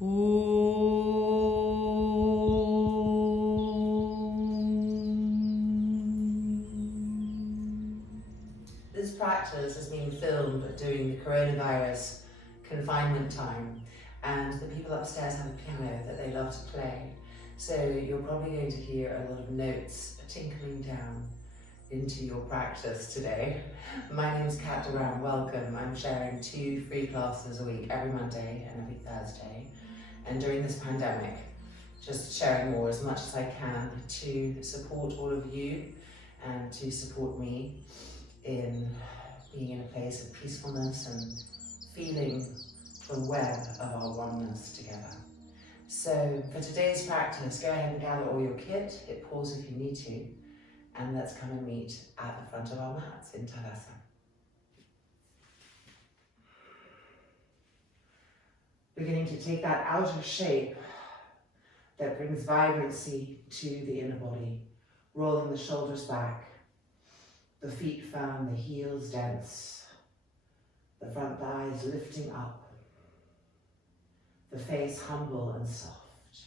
This practice has been filmed during the coronavirus confinement time, and the people upstairs have a piano that they love to play. So you're probably going to hear a lot of notes tinkling down into your practice today. My name is Rham, welcome. I'm sharing 2 free classes a week, every Monday and every Thursday. And during this pandemic, just sharing more as much as I can to support all of you and to support me in being in a place of peacefulness and feeling the web of our oneness together. So for today's practice, go ahead and gather all your kit, hit pause if you need to, and let's come and meet at the front of our mats in Tadasana. Beginning to take that outer shape that brings vibrancy to the inner body, rolling the shoulders back, the feet firm, the heels dense, the front thighs lifting up, the face humble and soft.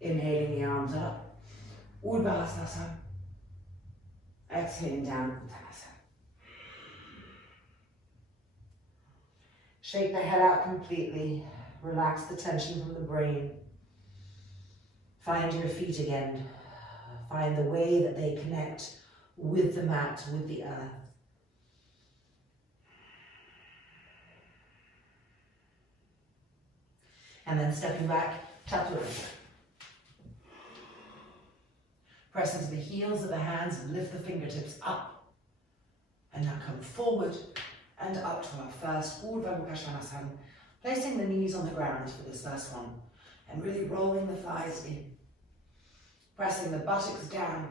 Inhaling the arms up, Upa Vistha. Exhaling down, Uttanasana. Shake the head out completely. Relax the tension from the brain. Find your feet again. Find the way that they connect with the mat, with the earth. And then stepping back, Chaturanga. Press into the heels of the hands and lift the fingertips up. And now come forward and up to our first Urdhva Mukha, placing the knees on the ground for this first one. And really rolling the thighs in. Pressing the buttocks down.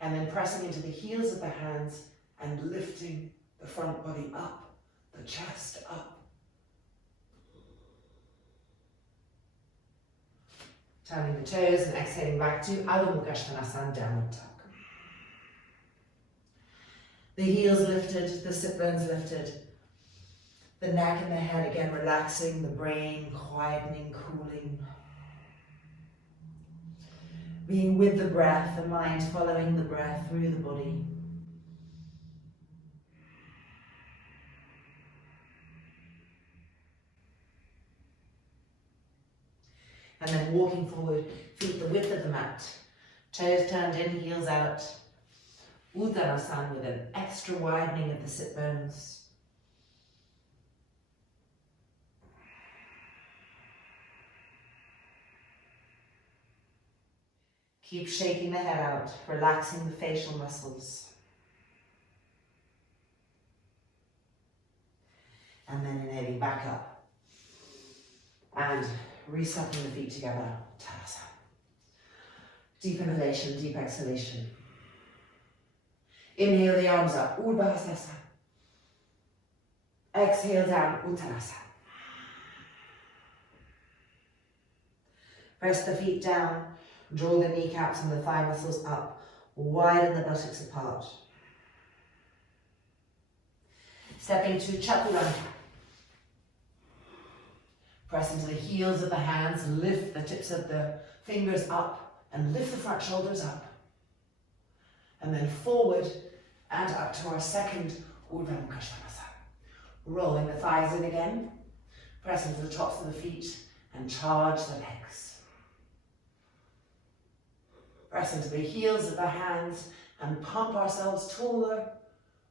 And then pressing into the heels of the hands and lifting the front body up, the chest up. Turning the toes and exhaling back to Adho Mukha Vrksasana, downward dog. The heels lifted, the sit bones lifted. The neck and the head again relaxing, the brain quietening, cooling. Being with the breath, the mind following the breath through the body. And then walking forward, feet the width of the mat. Toes turned in, heels out. Uttanasana with an extra widening of the sit bones. Keep shaking the head out, relaxing the facial muscles. And then inhaling back up. And resetting the feet together, Tadasana. Deep inhalation, deep exhalation. Inhale the arms up, Upa Vistha. Exhale down, Uttanasana. Press the feet down, draw the kneecaps and the thigh muscles up, widen the buttocks apart. Stepping to Chaturanga. Press into the heels of the hands, lift the tips of the fingers up and lift the front shoulders up. And then forward and up to our second Urdhva Mukha Vrksasana. Rolling the thighs in again, press into the tops of the feet and charge the legs. Press into the heels of the hands and pump ourselves taller,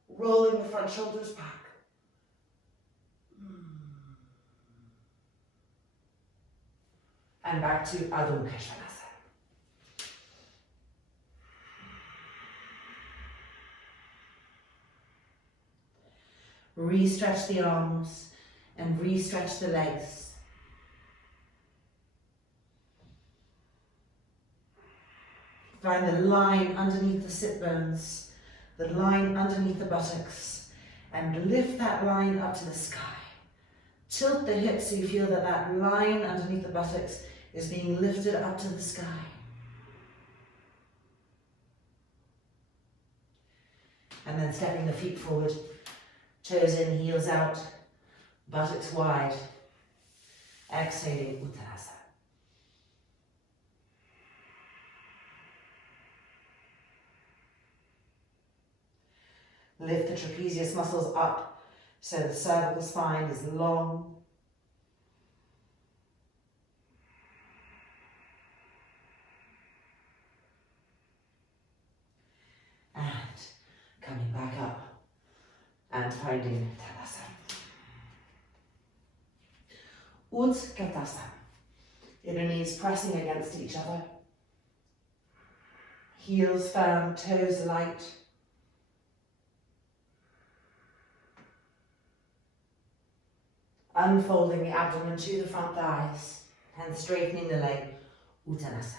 rolling the front shoulders back. And back to Adho Mukha Vrksasana. Re-stretch the arms and re-stretch the legs. Find the line underneath the sit bones, the line underneath the buttocks, and lift that line up to the sky. Tilt the hips so you feel that that line underneath the buttocks is being lifted up to the sky. And then stepping the feet forward, toes in, heels out, buttocks wide. Exhaling, Uttanasana. Lift the trapezius muscles up so the cervical spine is long. And coming back up and finding Tadasana. Utkatasana. Inner knees pressing against each other. Heels firm, toes light. Unfolding the abdomen to the front thighs and straightening the leg, Uttanasana.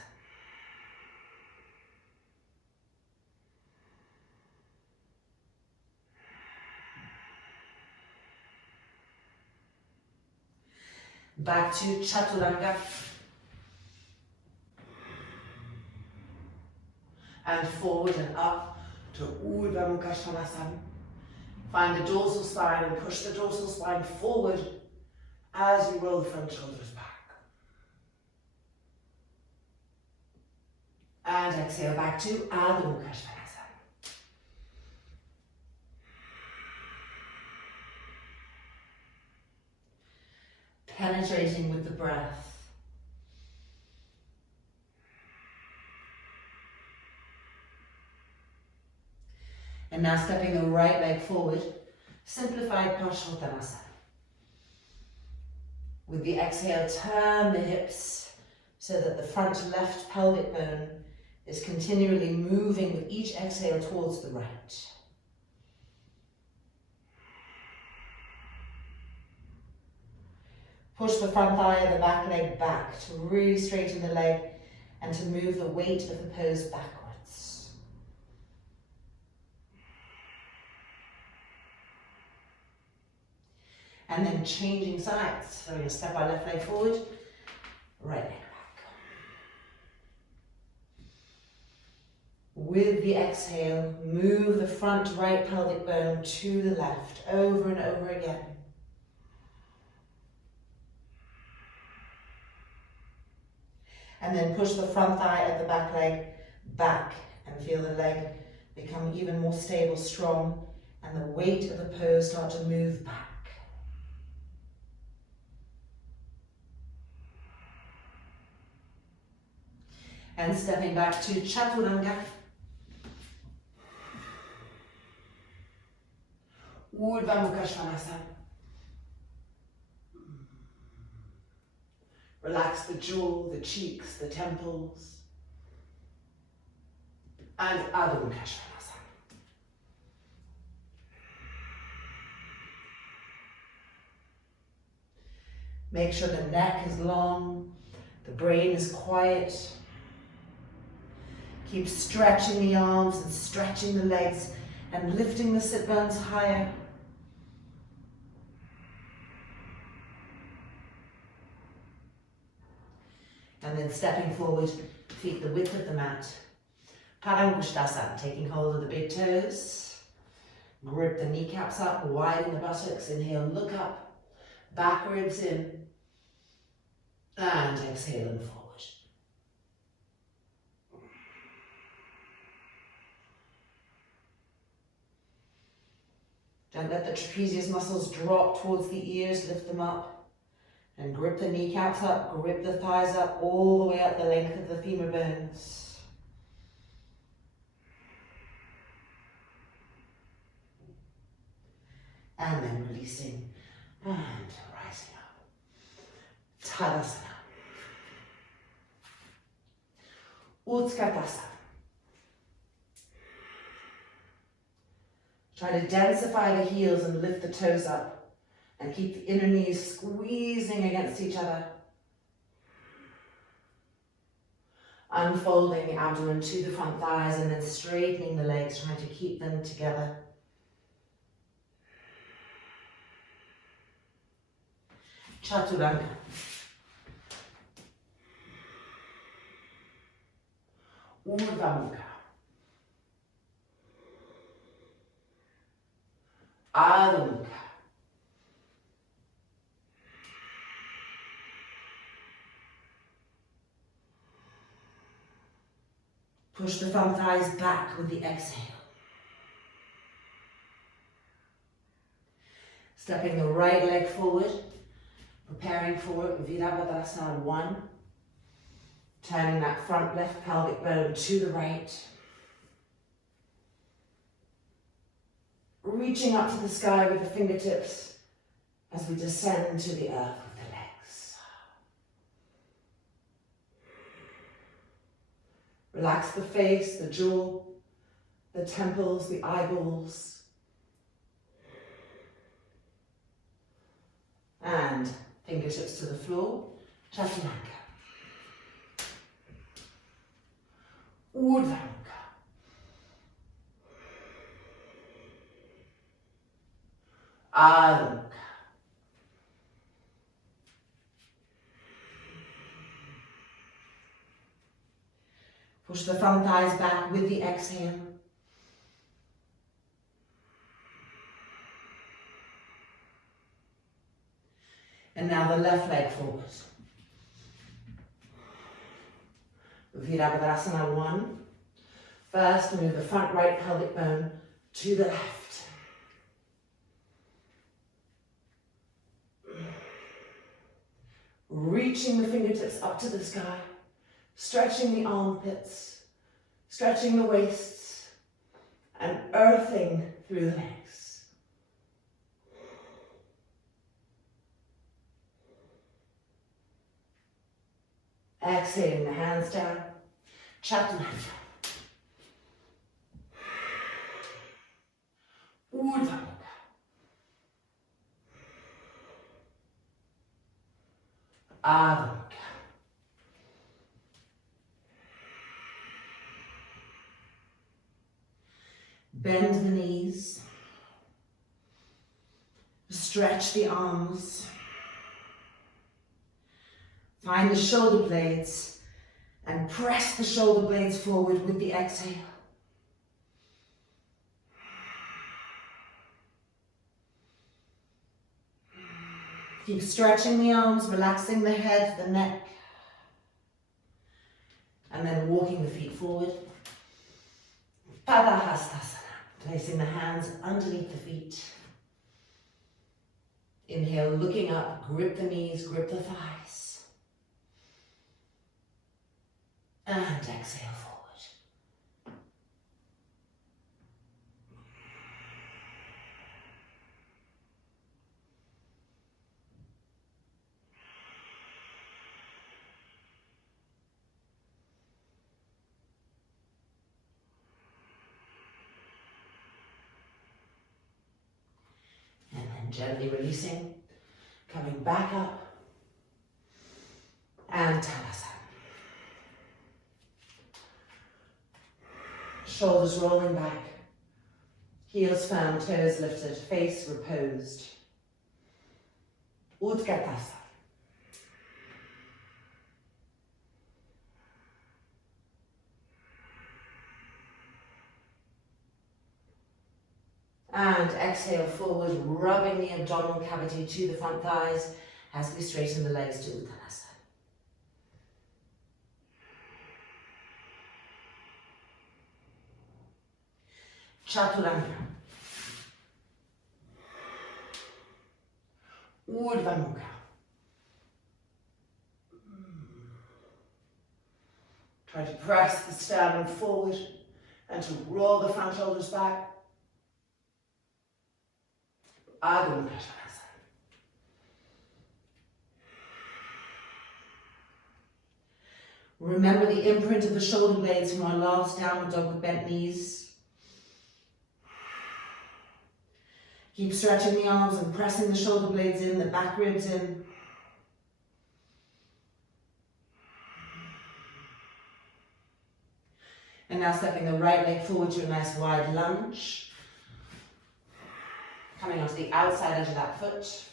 Back to Chaturanga. And forward and up to Upa Vistha Konasana. Find the dorsal spine and push the dorsal spine forward as you roll the front shoulders back. And exhale back to Adho Mukha Vrksasana. Penetrating with the breath. And now stepping the right leg forward, simplified Parsvottanasana. With the exhale, turn the hips so that the front left pelvic bone is continually moving with each exhale towards the right. Push the front thigh of the back leg back to really straighten the leg and to move the weight of the pose backwards. And then changing sides. So we're going to step our left leg forward, right leg back. With the exhale, move the front right pelvic bone to the left, over and over again. And then push the front thigh of the back leg back and feel the leg become even more stable, strong, and the weight of the pose start to move back. And stepping back to Chaturanga. Upa Mukha Vrksasana. Relax the jaw, the cheeks, the temples. And Adho Mukha Vrksasana. Make sure the neck is long, the brain is quiet. Keep stretching the arms and stretching the legs and lifting the sit bones higher. And then stepping forward, feet the width of the mat. Parivrtta, taking hold of the big toes. Grip the kneecaps up, widen the buttocks. Inhale, look up. Back ribs in. And exhale and forward. Don't let the trapezius muscles drop towards the ears, lift them up. And grip the kneecaps up, grip the thighs up, all the way up the length of the femur bones. And then releasing and rising up. Tadasana. Utkatasana. Try to densify the heels and lift the toes up and keep the inner knees squeezing against each other. Unfolding the abdomen to the front thighs and then straightening the legs, trying to keep them together. Chaturanga. Upa Mukha. Adho Mukha. Push the front thighs back with the exhale. Stepping the right leg forward, preparing for Virabhadrasana I. Turning that front left pelvic bone to the right. Reaching up to the sky with the fingertips as we descend to the earth with the legs. Relax the face, the jaw, the temples, the eyeballs. And fingertips to the floor, Chaturanga. Urdhva Mukha. Adho Mukha. Push the front thighs back with the exhale. And now the left leg forward. Virabhadrasana I. First, move the front right pelvic bone to the left. Reaching the fingertips up to the sky, stretching the armpits, stretching the waists, and earthing through the legs. Exhaling the hands down, Chaturanga. Urdhva Mukha. Adho Mukha. Bend the knees. Stretch the arms. Find the shoulder blades and press the shoulder blades forward with the exhale. Keep stretching the arms, relaxing the head, the neck, and then walking the feet forward. Parighasana, placing the hands underneath the feet. Inhale, looking up, grip the knees, grip the thighs. And exhale forward. And then gently releasing, coming back up, and Titthibhasana. Shoulders rolling back, heels firm, toes lifted, face reposed. Utkatasana. And exhale forward, rubbing the abdominal cavity to the front thighs as we straighten the legs to Uttanasana. Chaturanga. Urdhva Mukha. Try to press the sternum forward and to roll the front shoulders back. Adho Mukha. Remember the imprint of the shoulder blades from our last downward dog with bent knees. Keep stretching the arms and pressing the shoulder blades in, the back ribs in. And now stepping the right leg forward to a nice wide lunge. Coming onto the outside edge of that foot.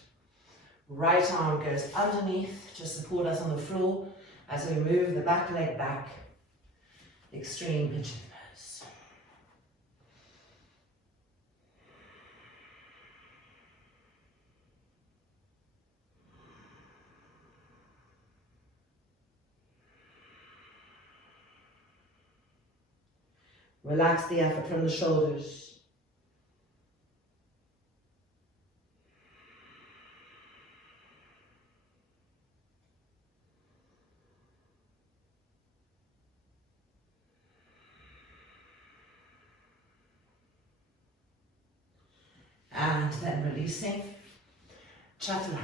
Right arm goes underneath to support us on the floor as we move the back leg back. Extreme pigeon pose. Relax the effort from the shoulders. And then releasing, Chaturanga.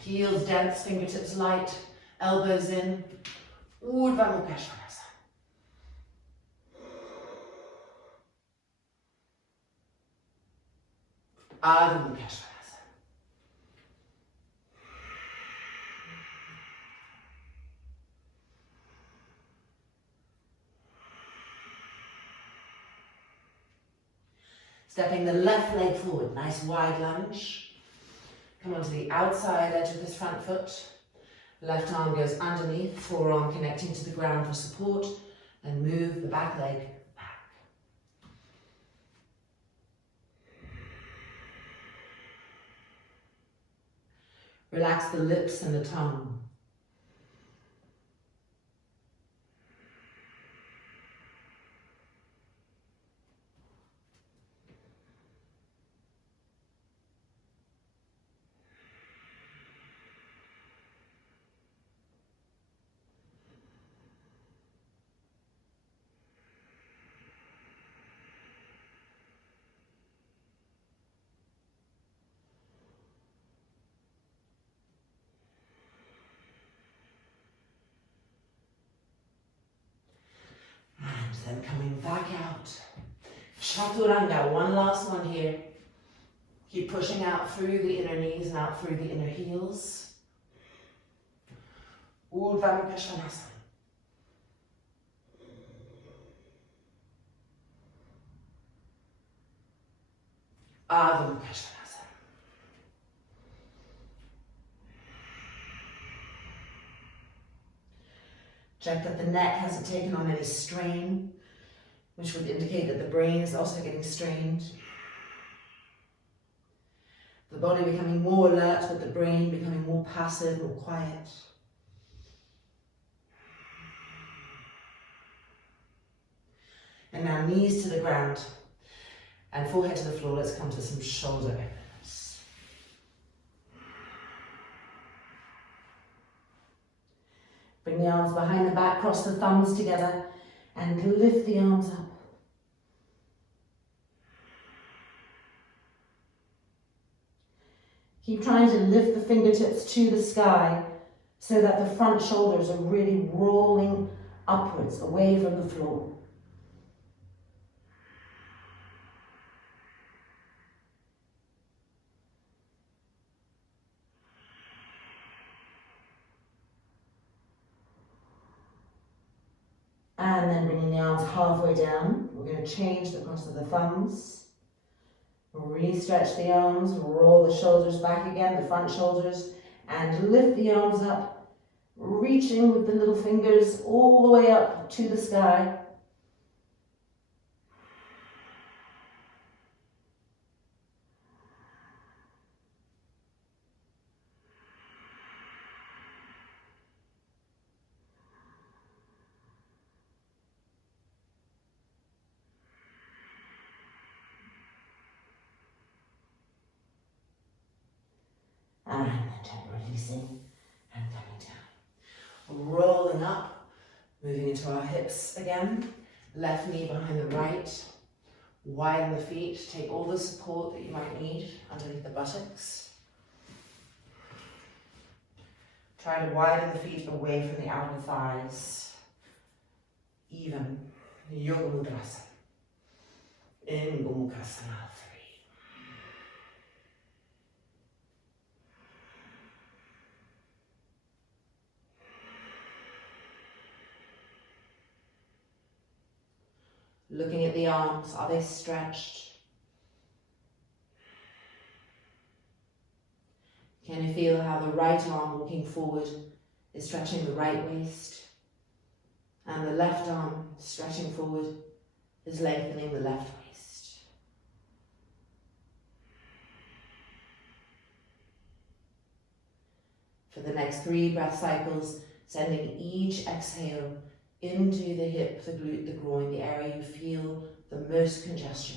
Heels dense, fingertips light, elbows in, Urdhva Mukha Vrksasana. Adho Mukha Vrksasana. Stepping the left leg forward, nice wide lunge. Come onto the outside edge of this front foot. Left arm goes underneath, forearm connecting to the ground for support, and move the back leg back. Relax the lips and the tongue. And then coming back out. Chaturanga, one last one here. Keep pushing out through the inner knees and out through the inner heels. Urdhva Mukha Vrksasana. Adho Mukha Vrksasana. Check that the neck hasn't taken on any strain, which would indicate that the brain is also getting strained. The body becoming more alert, but the brain becoming more passive, more quiet. And now knees to the ground and forehead to the floor. Let's come to some shoulder openness. Bring the arms behind the back, cross the thumbs together, and lift the arms up. Keep trying to lift the fingertips to the sky so that the front shoulders are really rolling upwards, away from the floor. And then bringing the arms halfway down, we're going to change the cross of the thumbs. Re-stretch the arms, roll the shoulders back again, the front shoulders, and lift the arms up, reaching with the little fingers all the way up to the sky. And then releasing and coming down. Rolling up, moving into our hips again. Left knee behind the right. Widen the feet. Take all the support that you might need underneath the buttocks. Try to widen the feet away from the outer thighs. Even. Yoga Mudrasana. In Gomukhasana III. Looking at the arms, are they stretched? Can you feel how the right arm walking forward is stretching the right waist? And the left arm stretching forward is lengthening the left waist. For the next 3 breath cycles, Sending each exhale into the hip, the glute, the groin, the area you feel the most congestion.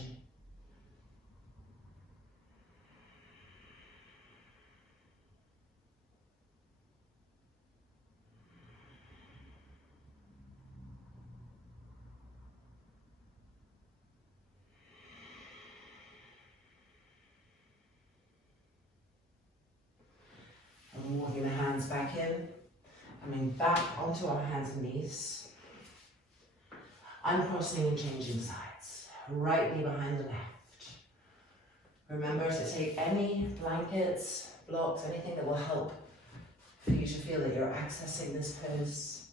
And walking the hands back in, coming back onto our hands and knees. Uncrossing and changing sides. Right knee behind the left. Remember to take any blankets, blocks, anything that will help for you to feel that you're accessing this pose.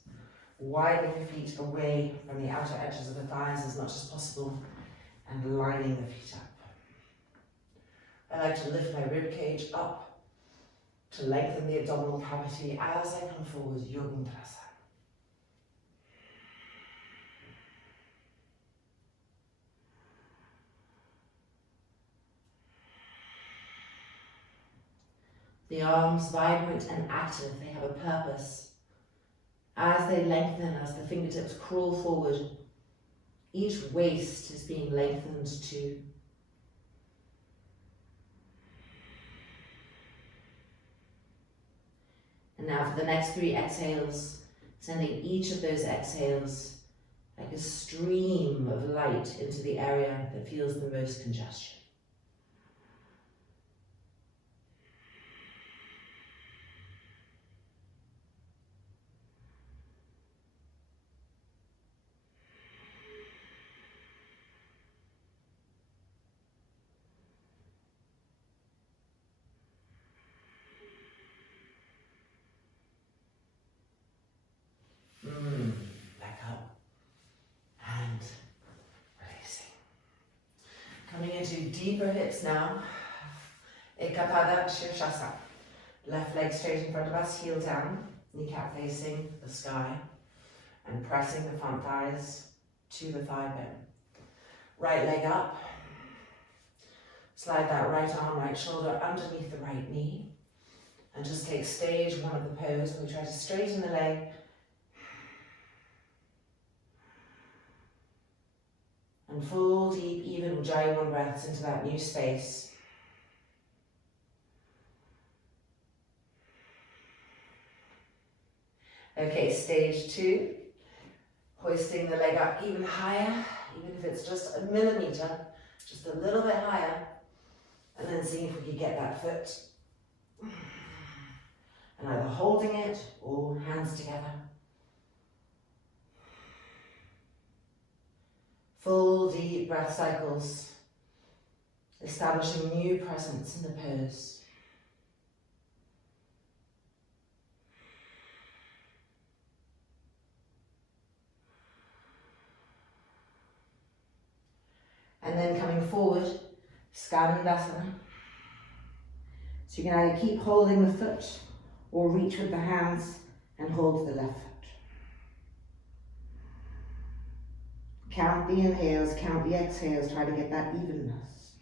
Widening your feet away from the outer edges of the thighs as much as possible and lining the feet up. I like to lift my rib cage up to lengthen the abdominal cavity as I come forward, Yoga Mudrasana. The arms vibrant and active, they have a purpose. As they lengthen, as the fingertips crawl forward, each waist is being lengthened too. And now for the next 3 exhales, sending each of those exhales like a stream of light into the area that feels the most congestion. Back up and releasing. Coming into deeper hips now. Eka Pada Sirsasana. Left leg straight in front of us, heel down, kneecap facing the sky, and pressing the front thighs to the thigh bone. Right leg up. Slide that right arm, right shoulder underneath the right knee. And just take stage 1 of the pose. We try to straighten the leg. And full, deep, even Ujjayi breaths into that new space. Okay, stage 2. Hoisting the leg up even higher, even if it's just a millimeter, just a little bit higher. And then seeing if we can get that foot. And either holding it or hands together. Full deep breath cycles, establishing new presence in the pose. And then coming forward, Skandasana. So you can either keep holding the foot or reach with the hands and hold the left foot. Count the inhales, count the exhales, try to get that evenness.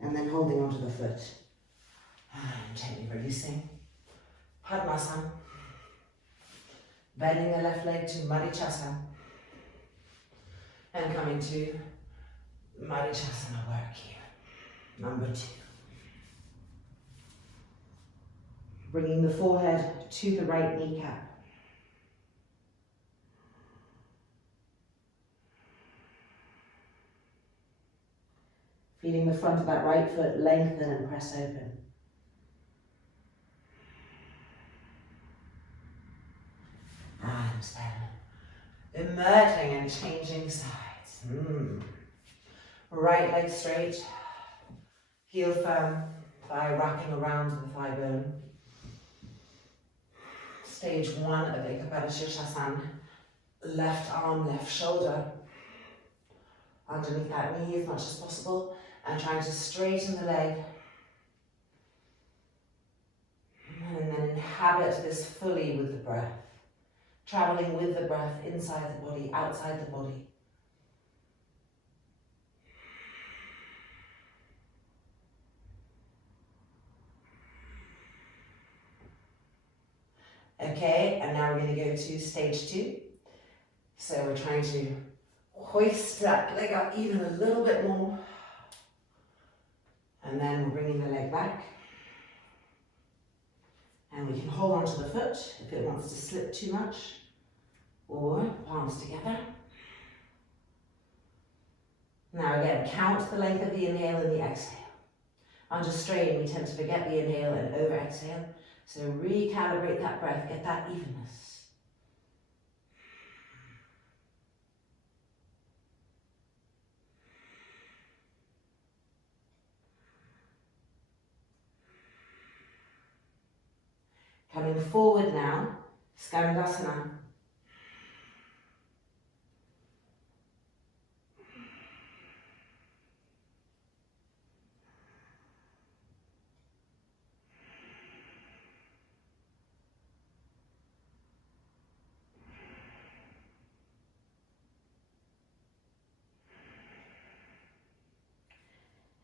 And then holding onto the foot. And gently releasing. Padmasana. Bending the left leg to Marichyasana. And coming to Marichyasana work here. Number 2. Bringing the forehead to the right kneecap. Feeling the front of that right foot lengthen and press open. And then emerging and changing sides. Right leg straight, heel firm, thigh wrapping around the thigh bone. Stage 1 of Eka Pada Sirsasana. Left arm, left shoulder. Underneath that knee as much as possible. And trying to straighten the leg. And then inhabit this fully with the breath. Traveling with the breath inside the body, outside the body. Okay, and now we're going to go to stage 2. So we're trying to hoist that leg up even a little bit more. And then we're bringing the leg back. And we can hold on to the foot if it wants to slip too much. Or palms together. Now again, count the length of the inhale and the exhale. Under strain, we tend to forget the inhale and over exhale. So recalibrate that breath, get that evenness. Coming forward now, Skandasana.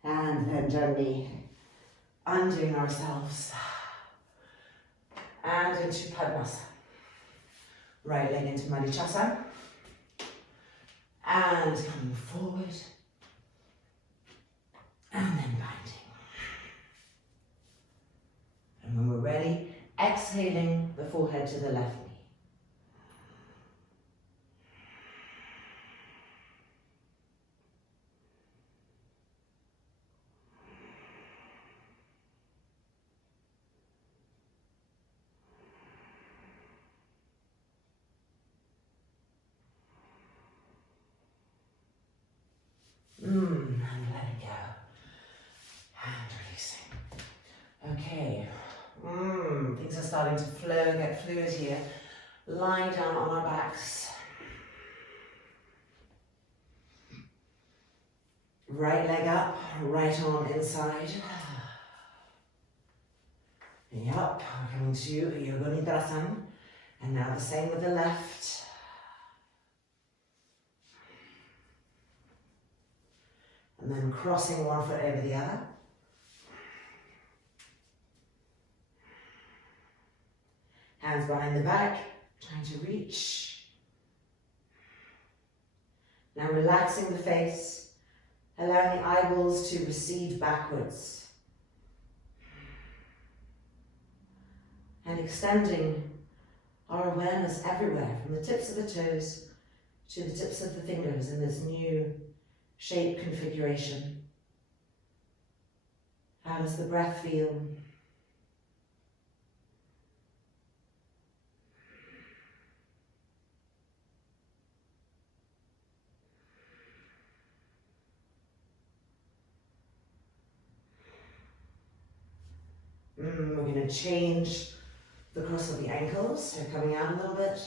And then gently undoing ourselves and into Padmasana. Right leg into Marichyasana and coming forward and then binding. And when we're ready, exhaling the forehead to the left knee. And letting go. And releasing. Okay. Things are starting to flow and get fluid here. Lie down on our backs. Right leg up, right arm inside. Yup, we're coming to Yoga Mudrasana. And now the same with the left. And then crossing one foot over the other. Hands behind the back, trying to reach. Now relaxing the face, allowing the eyeballs to recede backwards. And extending our awareness everywhere, from the tips of the toes to the tips of the fingers in this new shape configuration. How does the breath feel? We're going to change the cross of the ankles, so coming out a little bit.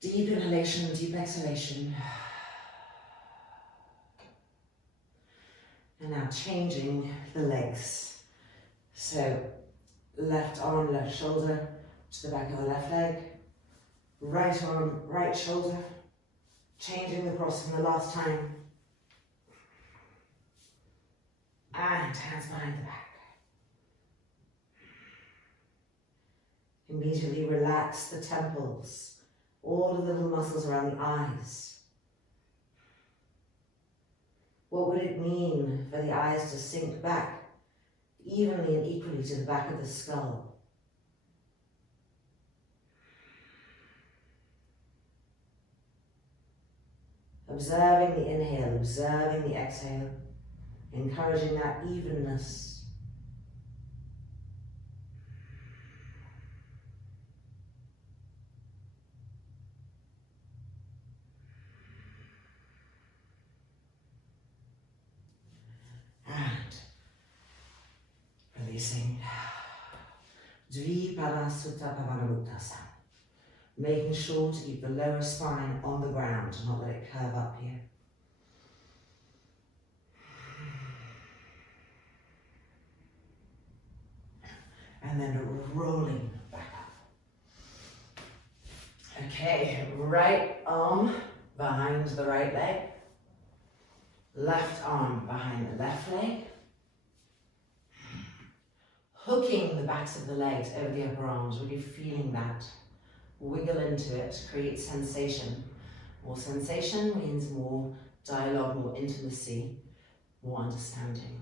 Deep inhalation, deep exhalation. And now changing the legs. So left arm, left shoulder to the back of the left leg. Right arm, right shoulder. Changing the cross from the last time. And hands behind the back. Immediately relax the temples, all of the little muscles around the eyes. What would it mean for the eyes to sink back evenly and equally to the back of the skull? Observing the inhale, observing the exhale, encouraging that evenness. Releasing. Sutta, making sure to keep the lower spine on the ground, not let it curve up here. And then rolling back up. Okay, right arm behind the right leg. Left arm behind the left leg. hooking the backs of the legs over the upper arms, really feeling that. Wiggle into it, create sensation. More sensation means more dialogue, more intimacy, more understanding.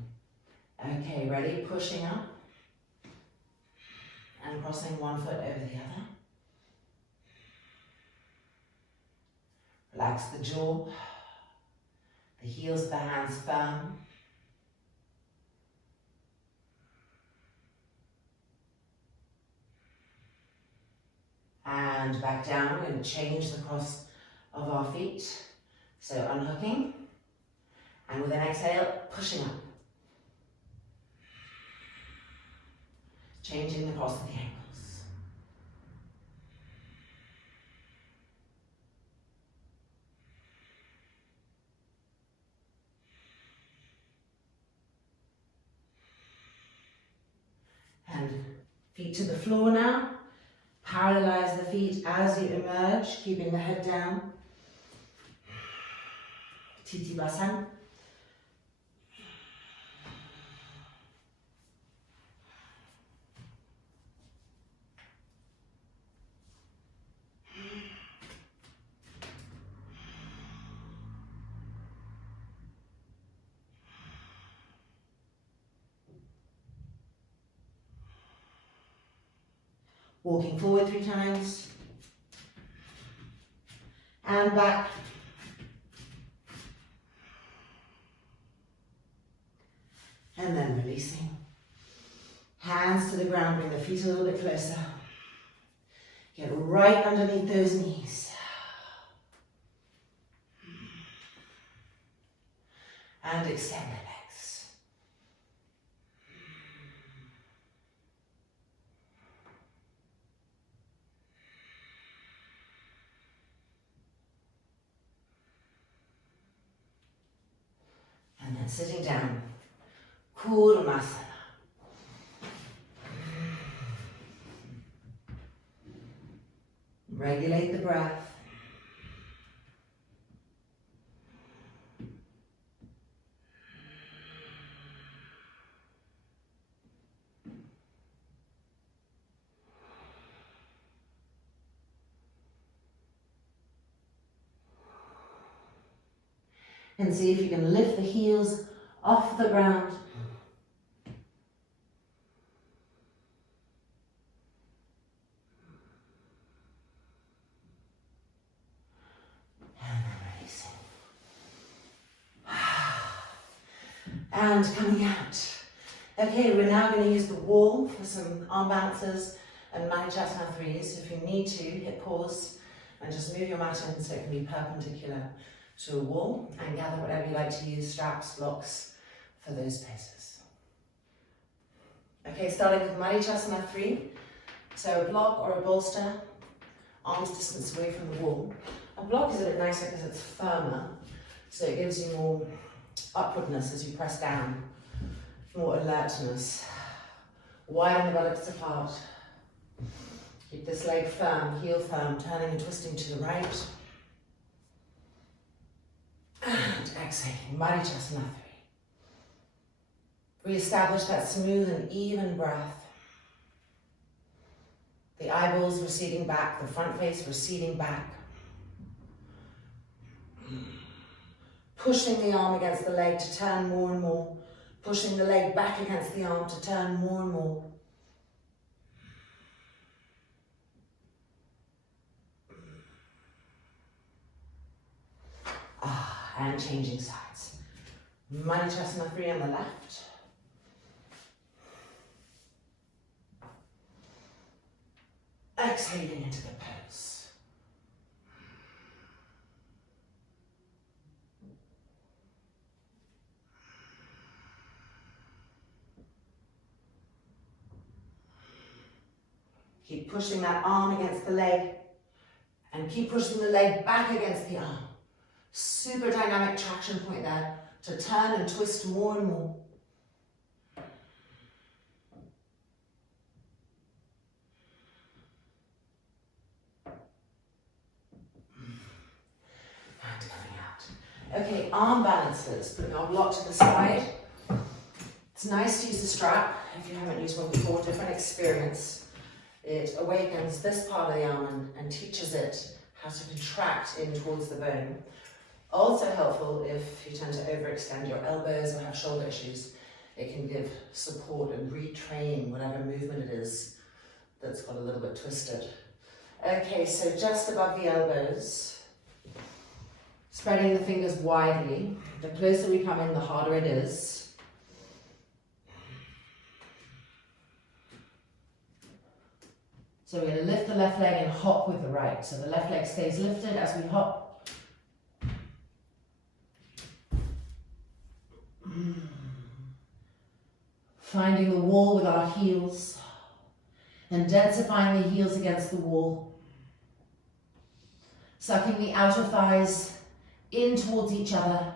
Okay, ready? Pushing up and crossing one foot over the other. Relax the jaw, the heels of the hands firm. And back down, we're going to change the cross of our feet. So unhooking, and with an exhale, pushing up. Changing the cross of the ankles. And feet to the floor now. Parallelize the feet as you emerge, keeping the head down. Titthibhasana. Walking forward 3 times. And back. And then releasing. Hands to the ground, bring the feet a little bit closer. Get right underneath those knees. And extend the legs. And then sitting down. Kurmasana. Regulate the breath. And see if you can lift the heels off the ground. And coming out. Okay, we're now going to use the wall for some arm balances and Marichyasana III. So if you need to, hit pause and just move your mat in so it can be perpendicular to a wall, and gather whatever you like to use, straps, blocks, for those poses. Okay, starting with Marichyasana III. So a block or a bolster, arms distance away from the wall. A block is a bit nicer because it's firmer, so it gives you more upwardness as you press down, more alertness. Widen the buttocks apart. Keep this leg firm, heel firm, turning and twisting to the right. And exhaling, Marichyasana III. Re-establish that smooth and even breath. The eyeballs receding back, the front face receding back. Pushing the arm against the leg to turn more and more. Pushing the leg back against the arm to turn more and more. And changing sides. Marichyasana III on the left. Exhaling into the pose. Keep pushing that arm against the leg and keep pushing the leg back against the arm. Super dynamic traction point there to turn and twist more and more. And coming out. Okay, arm balances. Putting our block to the side. It's nice to use the strap if you haven't used one before, different experience. It awakens this part of the arm and teaches it how to contract in towards the bone. Also helpful if you tend to overextend your elbows or have shoulder issues. It can give support and retrain whatever movement it is that's got a little bit twisted. Okay, so just above the elbows, spreading the fingers widely. The closer we come in, the harder it is. So we're going to lift the left leg and hop with the right. So the left leg stays lifted as we hop. Finding the wall with our heels and densifying the heels against the wall. Sucking the outer thighs in towards each other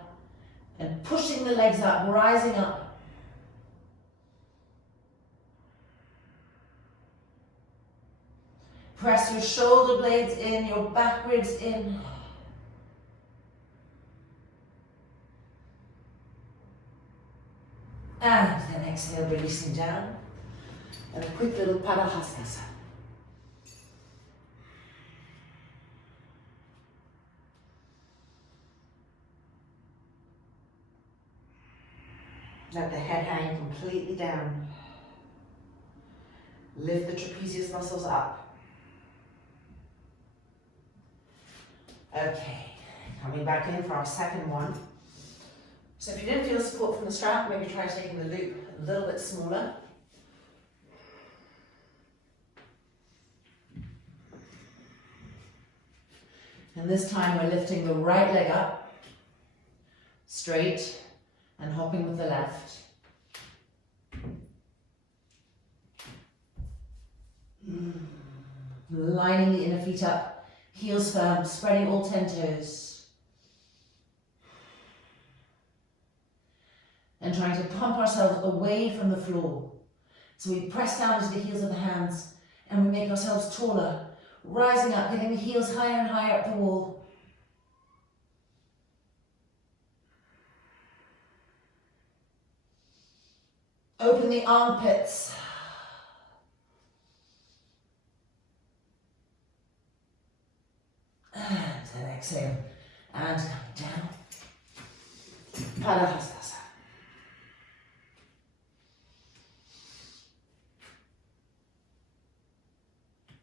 and pushing the legs up, rising up. Press your shoulder blades in, your back ribs in. And then exhale, releasing down. And a quick little Parighasana. Let the head hang completely down. Lift the trapezius muscles up. Okay, coming back in for our second one. So if you didn't feel support from the strap, maybe try taking the loop a little bit smaller. And this time we're lifting the right leg up, straight, and hopping with the left. Lining the inner feet up, heels firm, spreading all 10 toes. And trying to pump ourselves away from the floor. So we press down into the heels of the hands and we make ourselves taller, rising up, getting the heels higher and higher up the wall. Open the armpits. And then exhale. And coming down. Parighasana.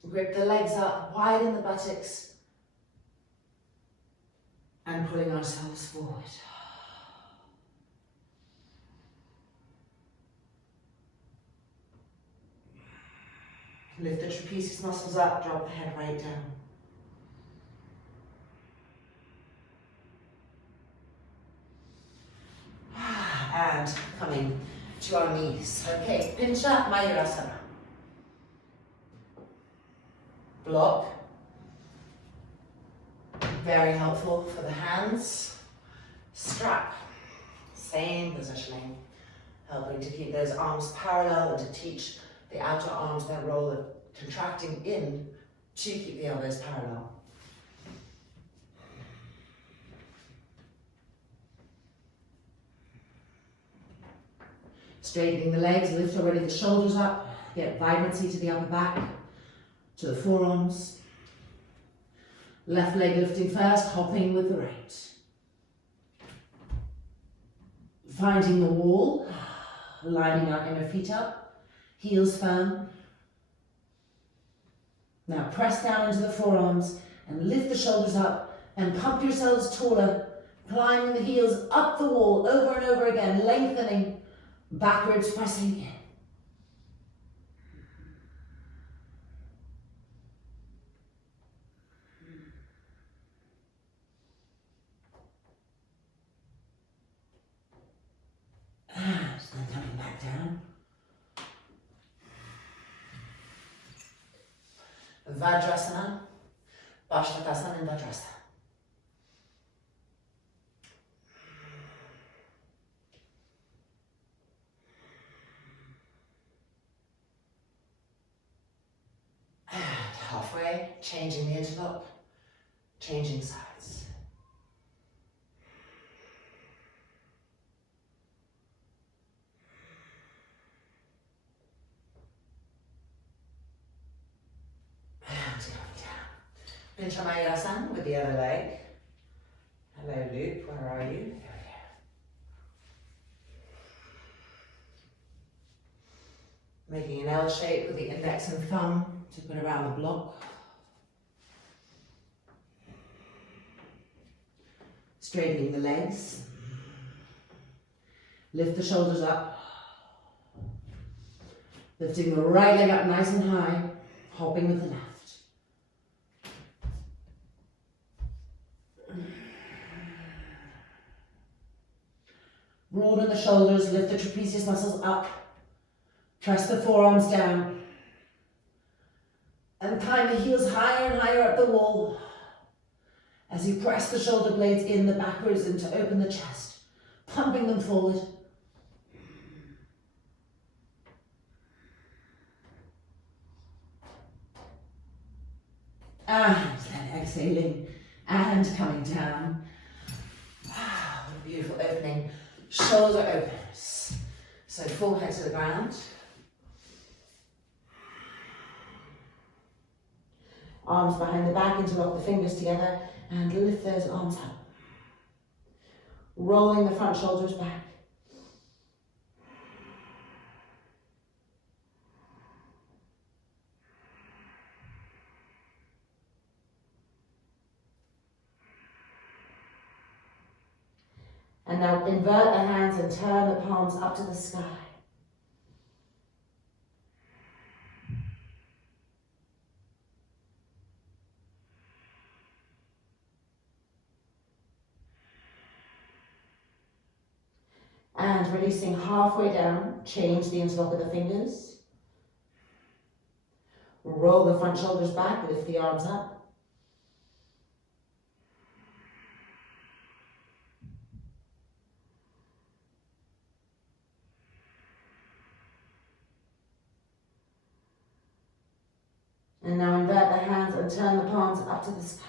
Grip the legs up, widen the buttocks. And pulling ourselves forward. Lift the trapezius muscles up, drop the head right down. And coming to our knees. Okay, Pincha Mayurasana. Block. Very helpful for the hands. Strap. Same positioning. Helping to keep those arms parallel and to teach the outer arms their role of contracting in to keep the elbows parallel. Straightening the legs, lift already the shoulders up, get vibrancy to the upper back, to the forearms. Left leg lifting first, hopping with the right. Finding the wall, lining our inner feet up, heels firm. Now press down into the forearms and lift the shoulders up and pump yourselves taller, climbing the heels up the wall over and over again, lengthening, backwards pressing in. And then coming back down. Virabhadrasana, Paschimottanasana and Bhujasana. And halfway, changing the interlock, changing sides. Pincha Mayurasana with the other leg. Hello Luke, where are you? There we go. Making an L shape with the index and thumb to put around the block. Straightening the legs. Lift the shoulders up. Lifting the right leg up nice and high, hopping with the left. Broaden the shoulders, lift the trapezius muscles up. Press the forearms down. And climb the heels higher and higher up the wall. As you press the shoulder blades in the backwards and to open the chest, pumping them forward. And then exhaling and coming down. Wow, what a beautiful opening. Shoulder opens. So forehead to the ground. Arms behind the back, interlock the fingers together and lift those arms up. Rolling the front shoulders back. And now invert the hands and turn the palms up to the sky. And releasing halfway down, change the interlock of the fingers. Roll the front shoulders back, lift the arms up. And now invert the hands and turn the palms up to the sky.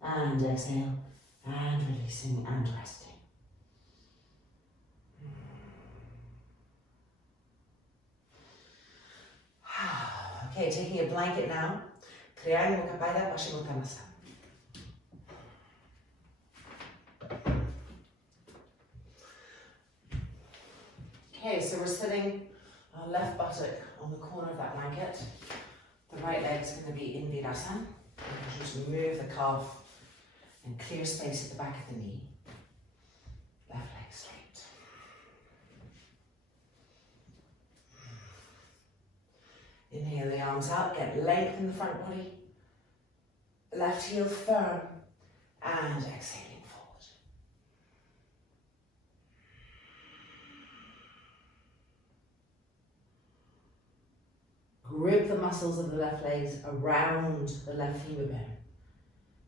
And exhale, and releasing and resting. Okay, taking a blanket now. Trianga Mukhaikapada Paschimottanasana. Okay, so we're sitting our left buttock on the corner of that blanket. The right leg's going to be in Virabhadrasana. Just remove the calf and clear space at the back of the knee. Left leg straight. Inhale the arms out, get length in the front body. Left heel firm and exhaling forward. Grip the muscles of the left legs around the left femur bone.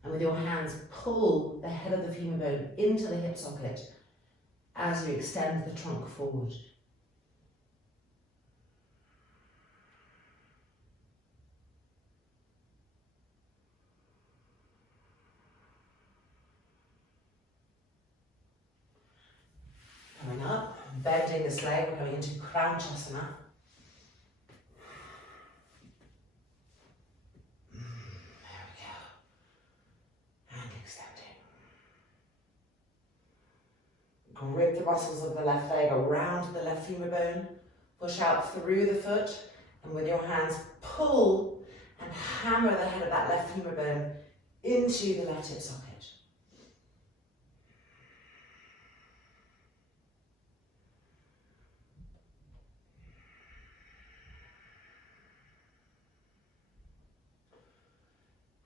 And with your hands, pull the head of the femur bone into the hip socket as you extend the trunk forward. Coming up, bending this leg, we're going into Krounchasana. Grip the muscles of the left leg around the left femur bone. Push out through the foot and with your hands pull and hammer the head of that left femur bone into the left hip socket.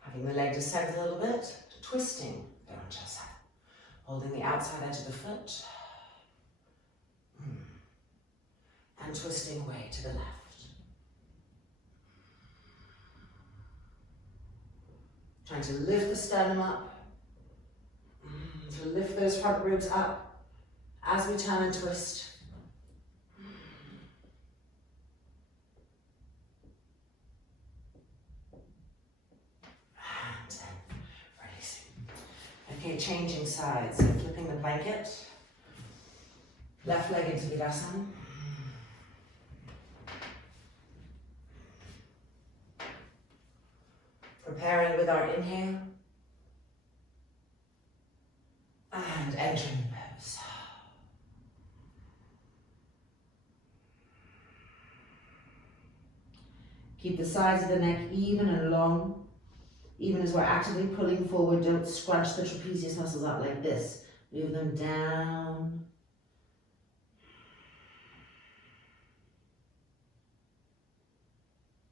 Having the leg descend a little bit, twisting Grounchasana. Holding the outside edge of the foot. And twisting away to the left. Trying to lift the sternum up. To lift those front ribs up as we turn and twist. Okay, changing sides. So flipping the blanket. Left leg into Virabhadrasana. Preparing with our inhale. And entering the pose. Keep the sides of the neck even and long. Even as we're actively pulling forward, don't scrunch the trapezius muscles up like this. Move them down.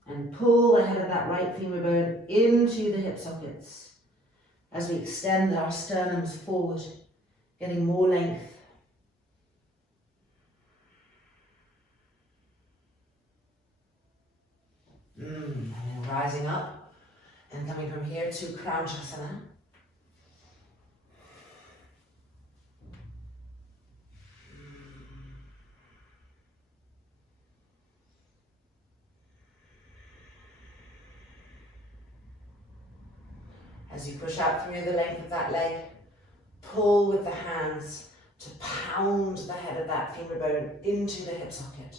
And pull the head of that right femur bone into the hip sockets as we extend our sternums forward, getting more length. And then rising up and coming from here to Krounchasana. As you push out through the length of that leg, pull with the hands to pound the head of that femur bone into the hip socket.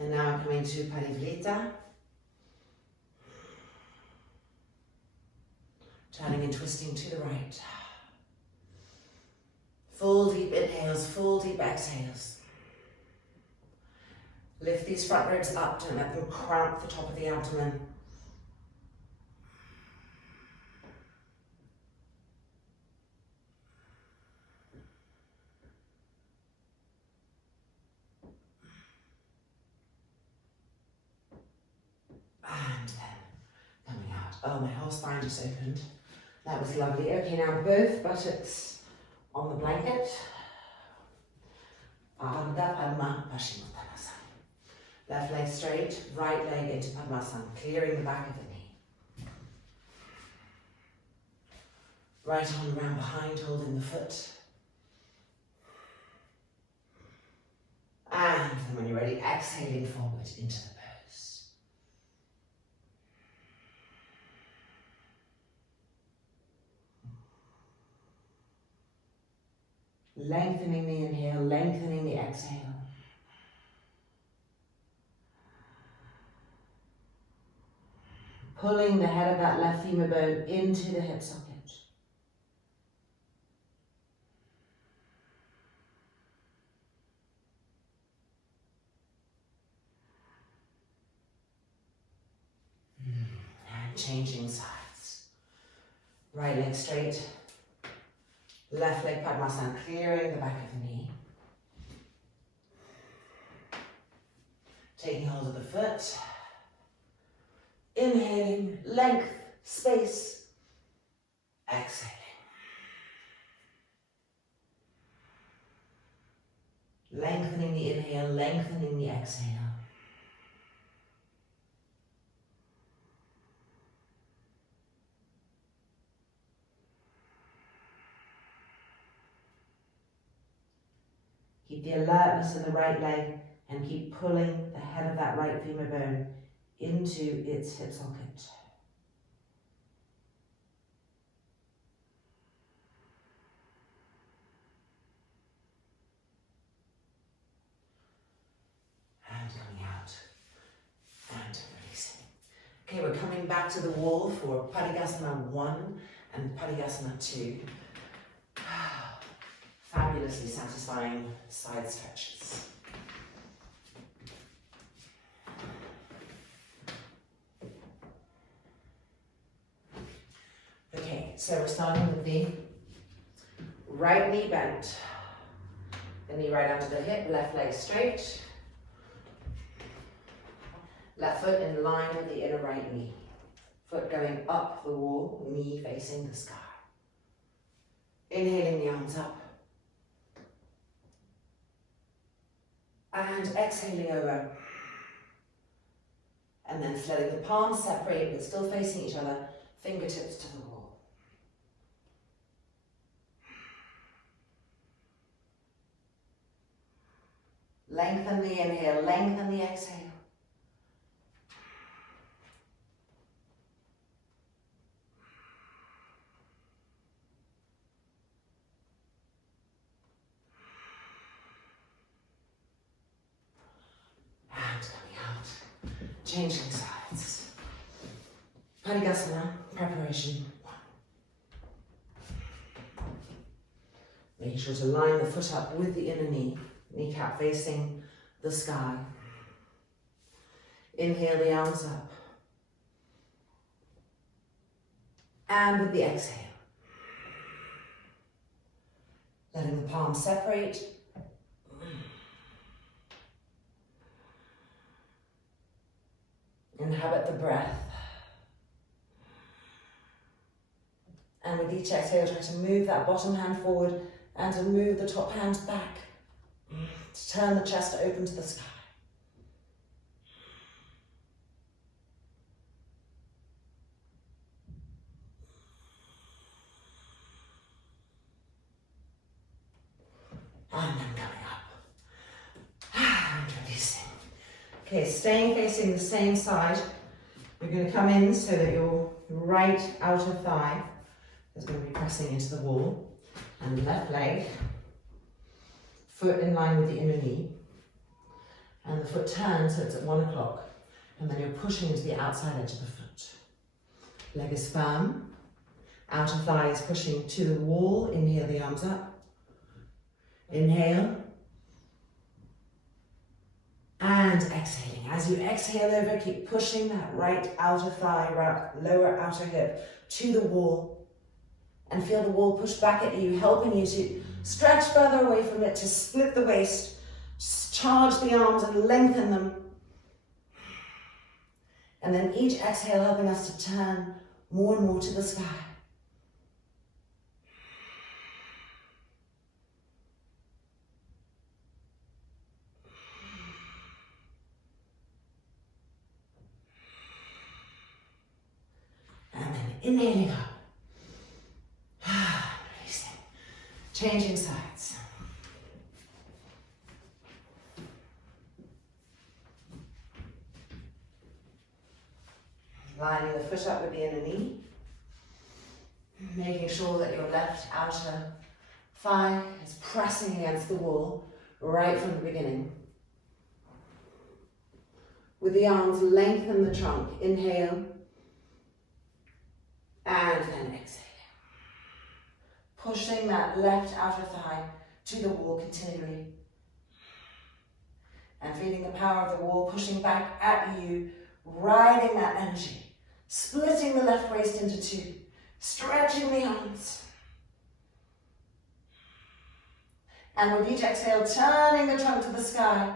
And now I'm coming to Parivrtta. Turning and twisting to the right. Full deep inhales, full deep exhales. Lift these front ribs up, don't let them cramp the top of the abdomen. And then coming out. Oh, my whole spine just opened. That was lovely. Okay, now both buttocks on the blanket. Padma Paschimottanasana. Left leg straight, right leg into Padmasana, clearing the back of the knee. Right arm around behind, holding the foot. And then when you're ready, exhaling forward into the pose. Lengthening the inhale, lengthening the exhale. Pulling the head of that left femur bone into the hip socket. And changing sides. Right leg straight. Left leg Padmasana, clearing the back of the knee. Taking hold of the foot. Inhaling, length, space. Exhaling. Lengthening the inhale, lengthening the exhale. Keep the alertness in the right leg and keep pulling the head of that right femur bone into its hip socket. And coming out and releasing. Okay, we're coming back to the wall for Parighasana I and Parighasana II. Fabulously satisfying side stretches. Okay, so we're starting with the right knee bent. The knee right onto the hip, left leg straight. Left foot in line with the inner right knee. Foot going up the wall, knee facing the sky. Inhaling the arms up. And exhaling over. And then letting the palms separate but still facing each other, fingertips to the wall. Lengthen the inhale, lengthen the exhale. And coming out, changing sides. Parighasana, preparation 1. Making sure to line the foot up with the inner knee, kneecap facing the sky. Inhale the arms up. And with the exhale, letting the palms separate. Inhabit the breath. And with each exhale, try to move that bottom hand forward and to move the top hand back. To turn the chest open to the sky. And then coming up. And releasing. Okay, staying facing the same side. You're going to come in so that your right outer thigh is going to be pressing into the wall. And left leg, foot in line with the inner knee. And the foot turns so it's at 1 o'clock. And then you're pushing into the outside edge of the foot. Leg is firm. Outer thigh is pushing to the wall. Inhale the arms up. Inhale. And exhaling. As you exhale over, keep pushing that right outer thigh, right lower outer hip to the wall. And feel the wall push back at you, helping you to stretch further away from it, to split the waist, charge the arms and lengthen them. And then each exhale helping us to turn more and more to the sky. And then inhaling up. Releasing. Changing sides. Lining the foot up with the inner knee. Making sure that your left outer thigh is pressing against the wall right from the beginning. With the arms, lengthen the trunk. Inhale. And then exhale. Pushing that left outer thigh to the wall continually. And feeling the power of the wall pushing back at you, riding that energy. Splitting the left waist into two. Stretching the arms. And with each exhale, turning the trunk to the sky.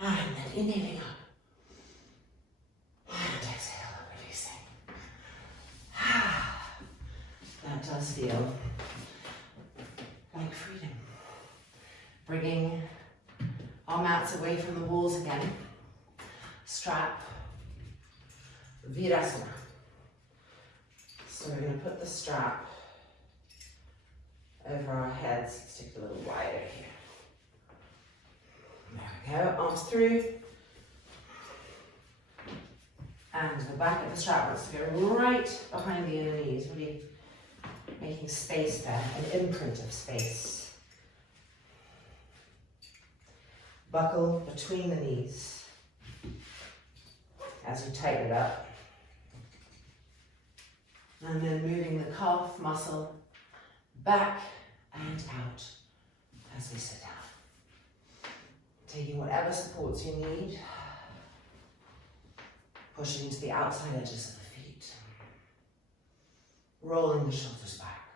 And then inhaling up. And exhale, releasing. That does feel like freedom. Bringing our mats away from the walls again. Strap. Virabhadrasana. So we're going to put the strap over our heads. Let's take it a little wider here. There we go, arms through. And the back of the strap wants to go right behind the inner knees, really making space there, an imprint of space. Buckle between the knees as you tighten it up. And then moving the calf muscle back and out as we sit down. Taking whatever supports you need. Pushing into the outside edges of the feet. Rolling the shoulders back.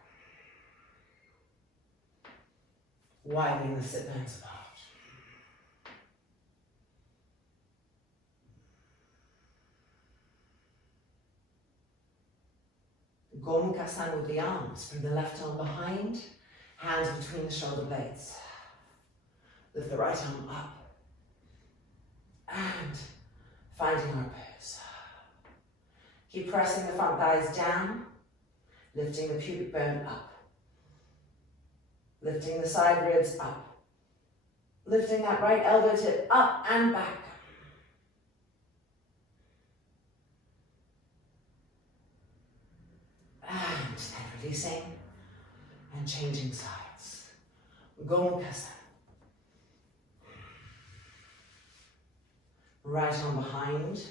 Widening the sit bones apart. Gomukhasana with the arms. Bring the left arm behind, hands between the shoulder blades. Lift the right arm up. And finding our pose. Keep pressing the front thighs down, lifting the pubic bone up, lifting the side ribs up, lifting that right elbow tip up and back. And then releasing and changing sides. Gomukhasana. Right arm behind,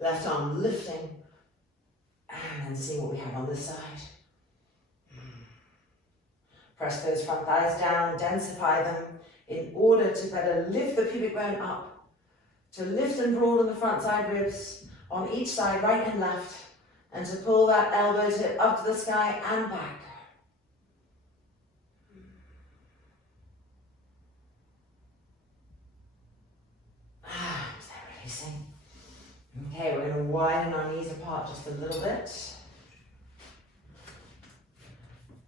left arm lifting, and then see what we have on this side. Press those front thighs down, densify them in order to better lift the pubic bone up, to lift and broaden the front side ribs on each side, right and left, and to pull that elbow tip up to the sky and back. And then releasing. Okay, we're going to widen our knees apart just a little bit.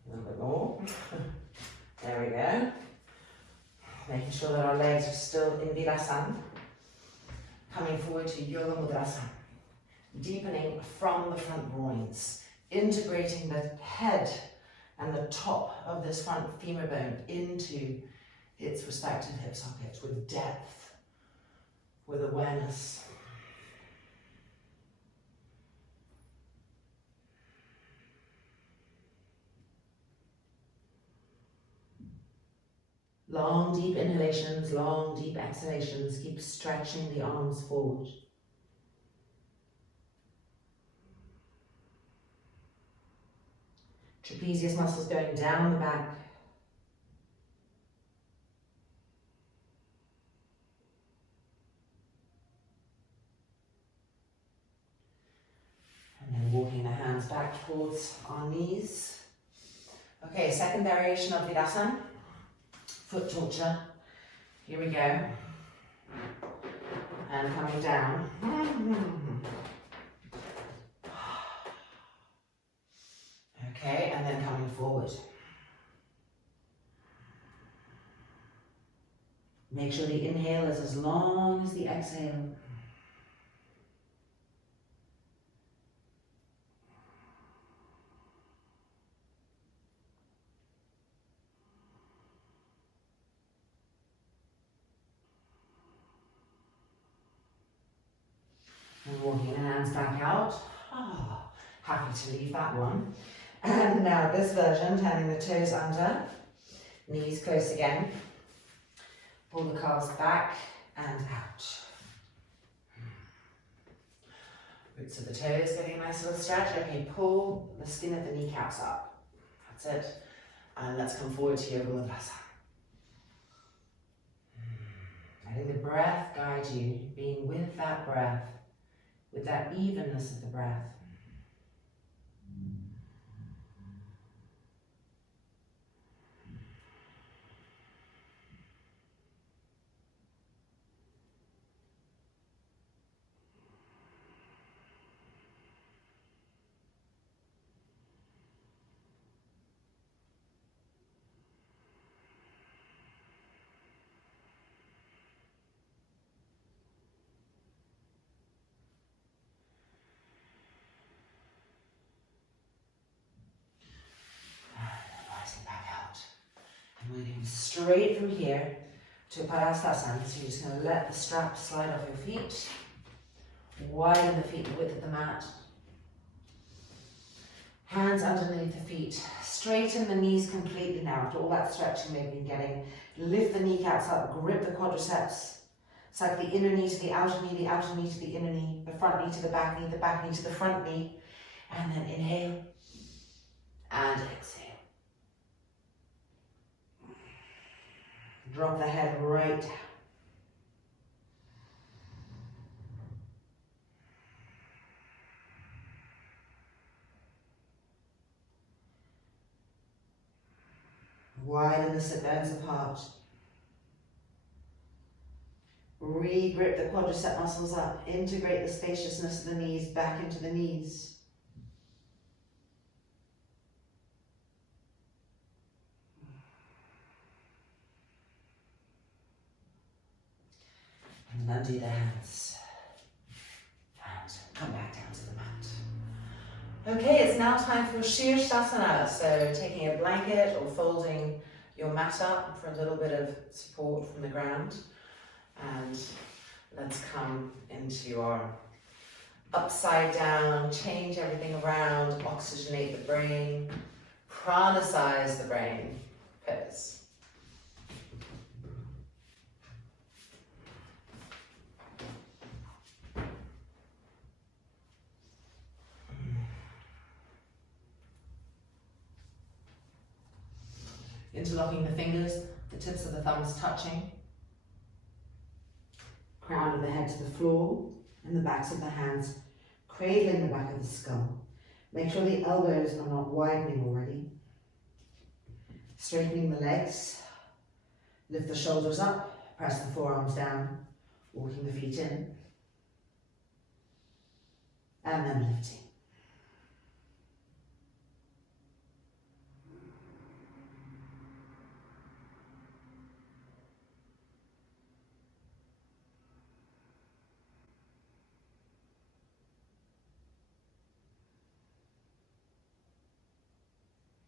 A little bit more. There we go. Making sure that our legs are still in Virabhadrasana. Coming forward to Yoga Mudrasana. Deepening from the front groins. Integrating the head and the top of this front femur bone into its respective hip sockets with depth, with awareness. Long, deep inhalations, long, deep exhalations. Keep stretching the arms forward. Trapezius muscles going down the back. And then walking the hands back towards our knees. Okay, second variation of Virabhadrasana. Foot torture. Here we go. And coming down. Okay, and then coming forward. Make sure the inhale is as long as the exhale. And walking the hands back out. Happy to leave that one. And now this version, turning the toes under, knees close again. Pull the calves back and out. Roots of the toes getting a nice little stretch. Okay, pull the skin of the kneecaps up. That's it. And let's come forward to Yoga Mudrasana. Letting the breath guide you, being with that breath, with that evenness of the breath. Moving straight from here to Parivrtta. So you're just going to let the strap slide off your feet. Widen the feet, the width of the mat. Hands underneath the feet. Straighten the knees completely now. After all that stretching they've been getting, lift the kneecaps up, grip the quadriceps. It's like the inner knee to the outer knee to the inner knee, the front knee to the back knee to the front knee. And then inhale and exhale. Drop the head right down. Widen the sit bones apart. Re-grip the quadricep muscles up. Integrate the spaciousness of the knees back into the knees. And undo the hands. And come back down to the mat. Okay, it's now time for Sirasana. So taking a blanket or folding your mat up for a little bit of support from the ground. And let's come into our upside down, change everything around, oxygenate the brain, pranicize the brain pose. Interlocking the fingers, the tips of the thumbs touching. Crown of the head to the floor and the backs of the hands cradling the back of the skull. Make sure the elbows are not widening already. Straightening the legs. Lift the shoulders up, press the forearms down, walking the feet in. And then lifting.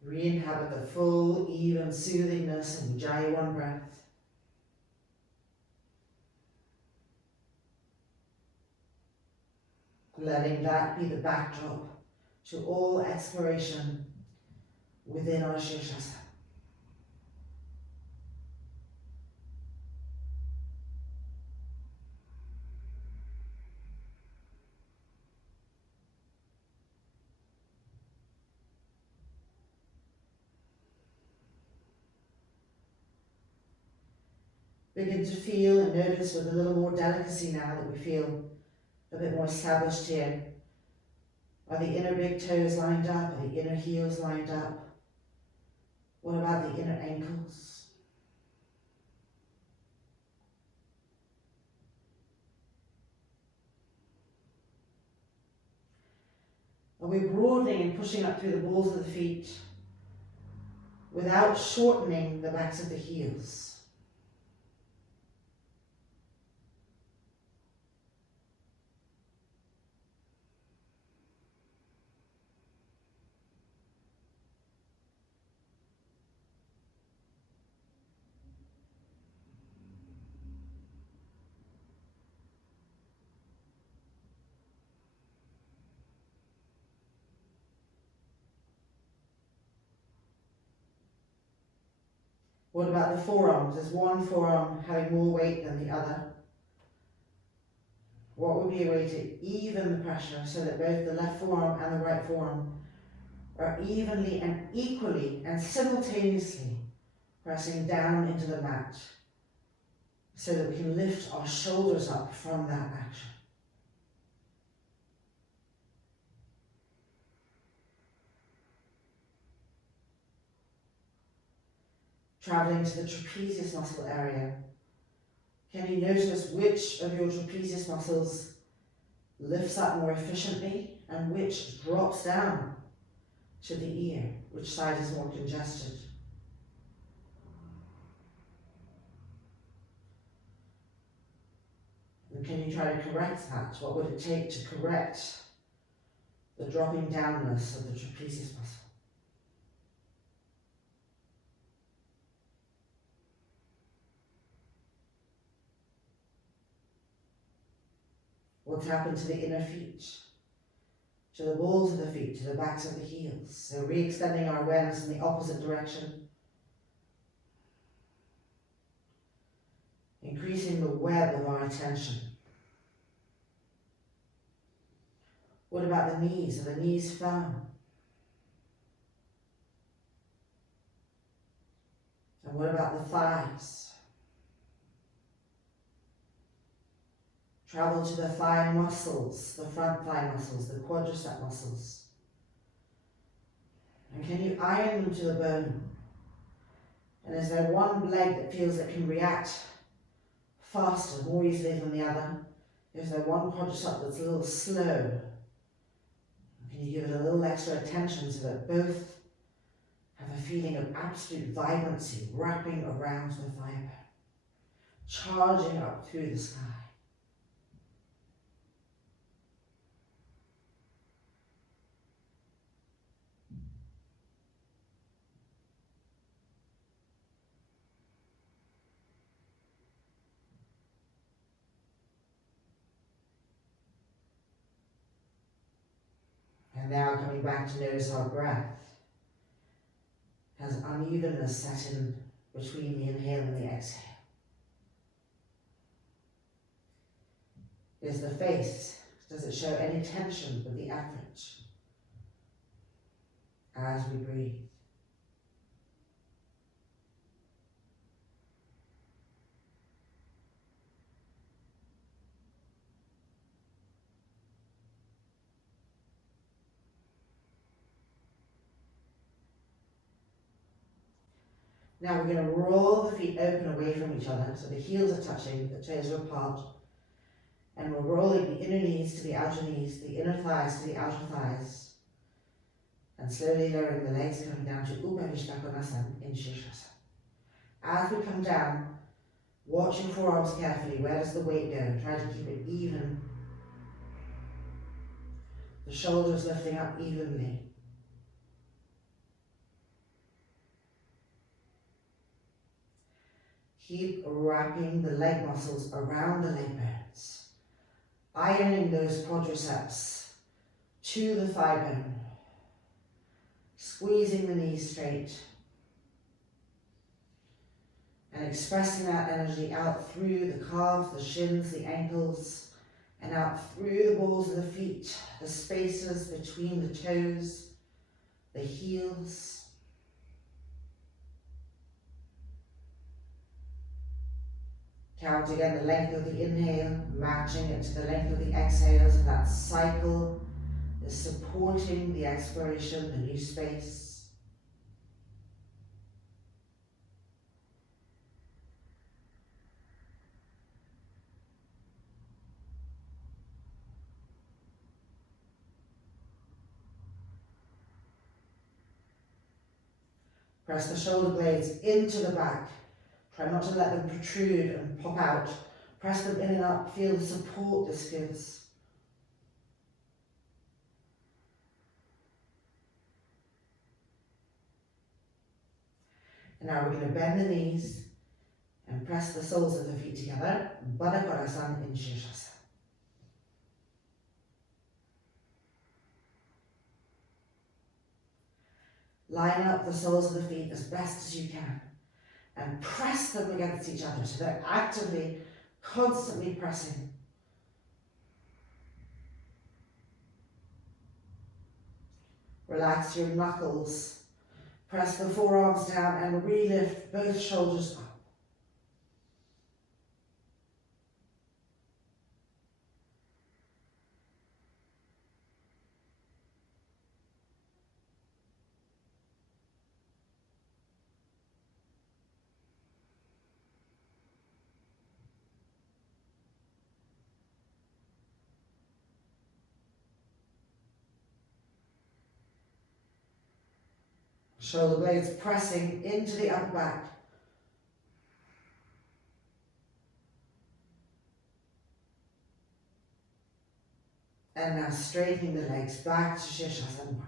Re-inhabit the full, even soothingness and Ujjayi one breath. Letting that be the backdrop to all exploration within our Sirasana. Begin to feel and notice with a little more delicacy now that we feel a bit more established here. Are the inner big toes lined up? Are the inner heels lined up? What about the inner ankles? Are we broadening and pushing up through the balls of the feet without shortening the backs of the heels? What about the forearms? Is one forearm having more weight than the other? What would be a way to even the pressure so that both the left forearm and the right forearm are evenly and equally and simultaneously pressing down into the mat so that we can lift our shoulders up from that action? Traveling to the trapezius muscle area. Can you notice which of your trapezius muscles lifts up more efficiently and which drops down to the ear? Which side is more congested? And can you try to correct that? What would it take to correct the dropping downness of the trapezius muscle? What's happened to the inner feet, to the balls of the feet, to the backs of the heels? So re-extending our awareness in the opposite direction. Increasing the web of our attention. What about the knees? Are the knees firm? And what about the thighs? Travel to the thigh muscles, the front thigh muscles, the quadricep muscles. And can you iron them to the bone? And is there one leg that feels it can react faster, more easily than the other? Is there one quadricep that's a little slow? Can you give it a little extra attention so that both have a feeling of absolute vibrancy wrapping around the thigh bone, charging up through the sky? coming back to notice our breath. Has unevenness set in between the inhale and the exhale? Is the face, does it show any tension with the effort as we breathe? Now we're going to roll the feet open away from each other, so the heels are touching, the toes are apart, and we're rolling the inner knees to the outer knees, the inner thighs to the outer thighs, and slowly lowering the legs, coming down to Upa Vistha Konasana in Sirasana. As we come down, watch your forearms carefully. Where does the weight go? Try to keep it even. The shoulders lifting up evenly. Keep wrapping the leg muscles around the leg bones, ironing those quadriceps to the thigh bone, squeezing the knees straight, and expressing that energy out through the calves, the shins, the ankles, and out through the balls of the feet, the spaces between the toes, the heels. Count again the length of the inhale, matching it to the length of the exhale, so that cycle is supporting the exploration, the new space. Press the shoulder blades into the back. Try not to let them protrude and pop out. Press them in and up. Feel the support this gives. And now we're going to bend the knees and press the soles of the feet together. Baddha Konasana in Sirasana. Line up the soles of the feet as best as you can. And press them against each other so they're actively, constantly pressing. Relax your knuckles. Press the forearms down and relift both shoulders up. Shoulder blades pressing into the upper back. And now straightening the legs back to Sirasana.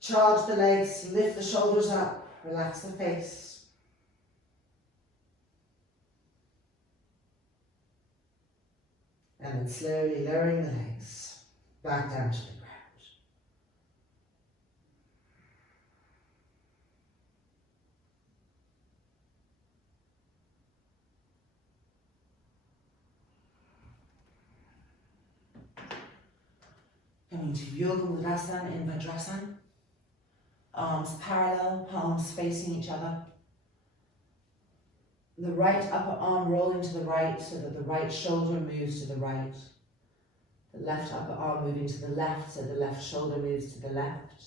Charge the legs, lift the shoulders up, relax the face. And then slowly lowering the legs back down to the ground. Coming to Yoga Mudrasana in Virabhadrasana. Arms parallel, palms facing each other. The right upper arm rolling to the right so that the right shoulder moves to the right. The left upper arm moving to the left so the left shoulder moves to the left.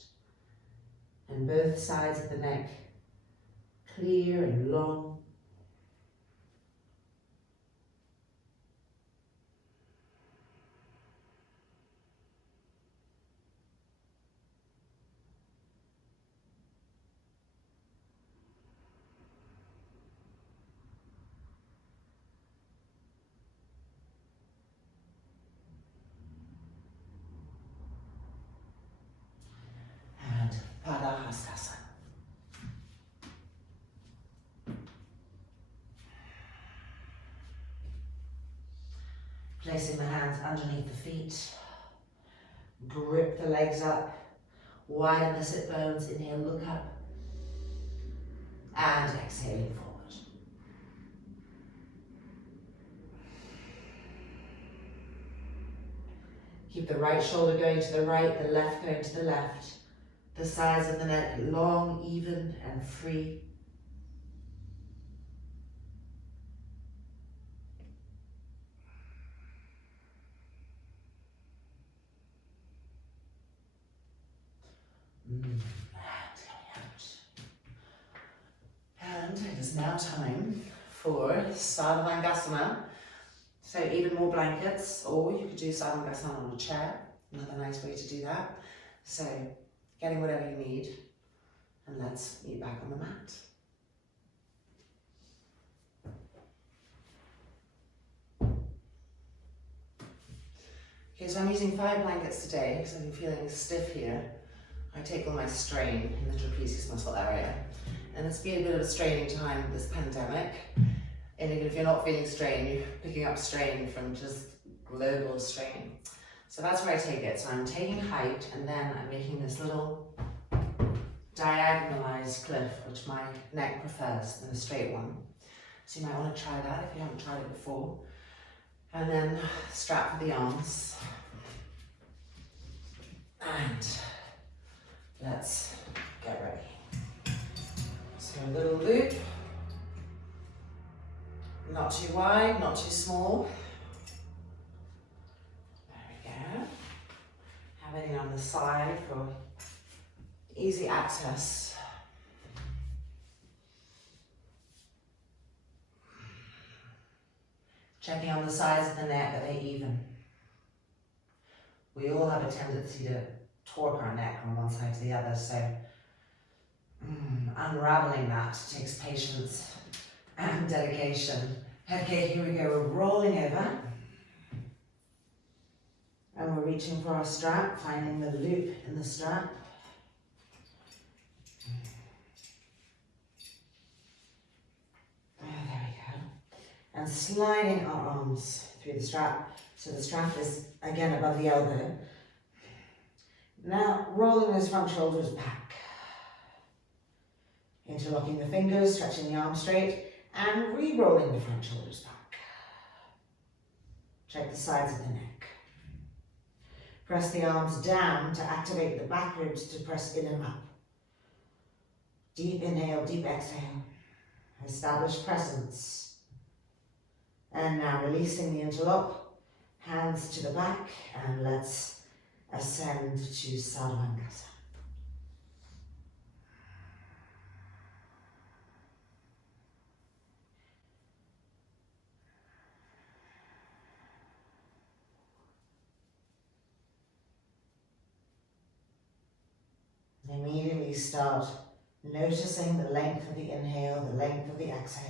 And both sides of the neck clear and long. Parighasana. Placing the hands underneath the feet. Grip the legs up. Widen the sit bones. Inhale, look up. And exhaling forward. Keep the right shoulder going to the right, the left going to the left. The sides of the neck long, even, and free. And it is now time for Sarvangasana. So even more blankets, or you could do Sarvangasana on a chair. Another nice way to do that. So getting whatever you need, and let's meet back on the mat. Okay, so I'm using 5 blankets today because I've been feeling stiff here. I take all my strain in the trapezius muscle area. And it's been a bit of a straining time with this pandemic. And even if you're not feeling strain, you're picking up strain from just global strain. So that's where I take it. So I'm taking height, and then I'm making this little diagonalized cliff, which my neck prefers than a straight one. So you might want to try that if you haven't tried it before. And then strap for the arms. And let's get ready. So a little loop. Not too wide, not too small. There we go. Have anything on the side for easy access. Checking on the sides of the neck, are they even? We all have a tendency to torque our neck from one side to the other, so unraveling that takes patience and dedication. Okay, here we go, we're rolling over. And we're reaching for our strap, finding the loop in the strap. There we go. And sliding our arms through the strap. So the strap is again above the elbow. Now rolling those front shoulders back. Interlocking the fingers, stretching the arms straight, and re-rolling the front shoulders back. Check the sides of the neck. Press the arms down to activate the back ribs to press in and up. Deep inhale, deep exhale. Establish presence. And now releasing the interlock, hands to the back, and let's ascend to Sarvangasana. Immediately start noticing the length of the inhale, the length of the exhale.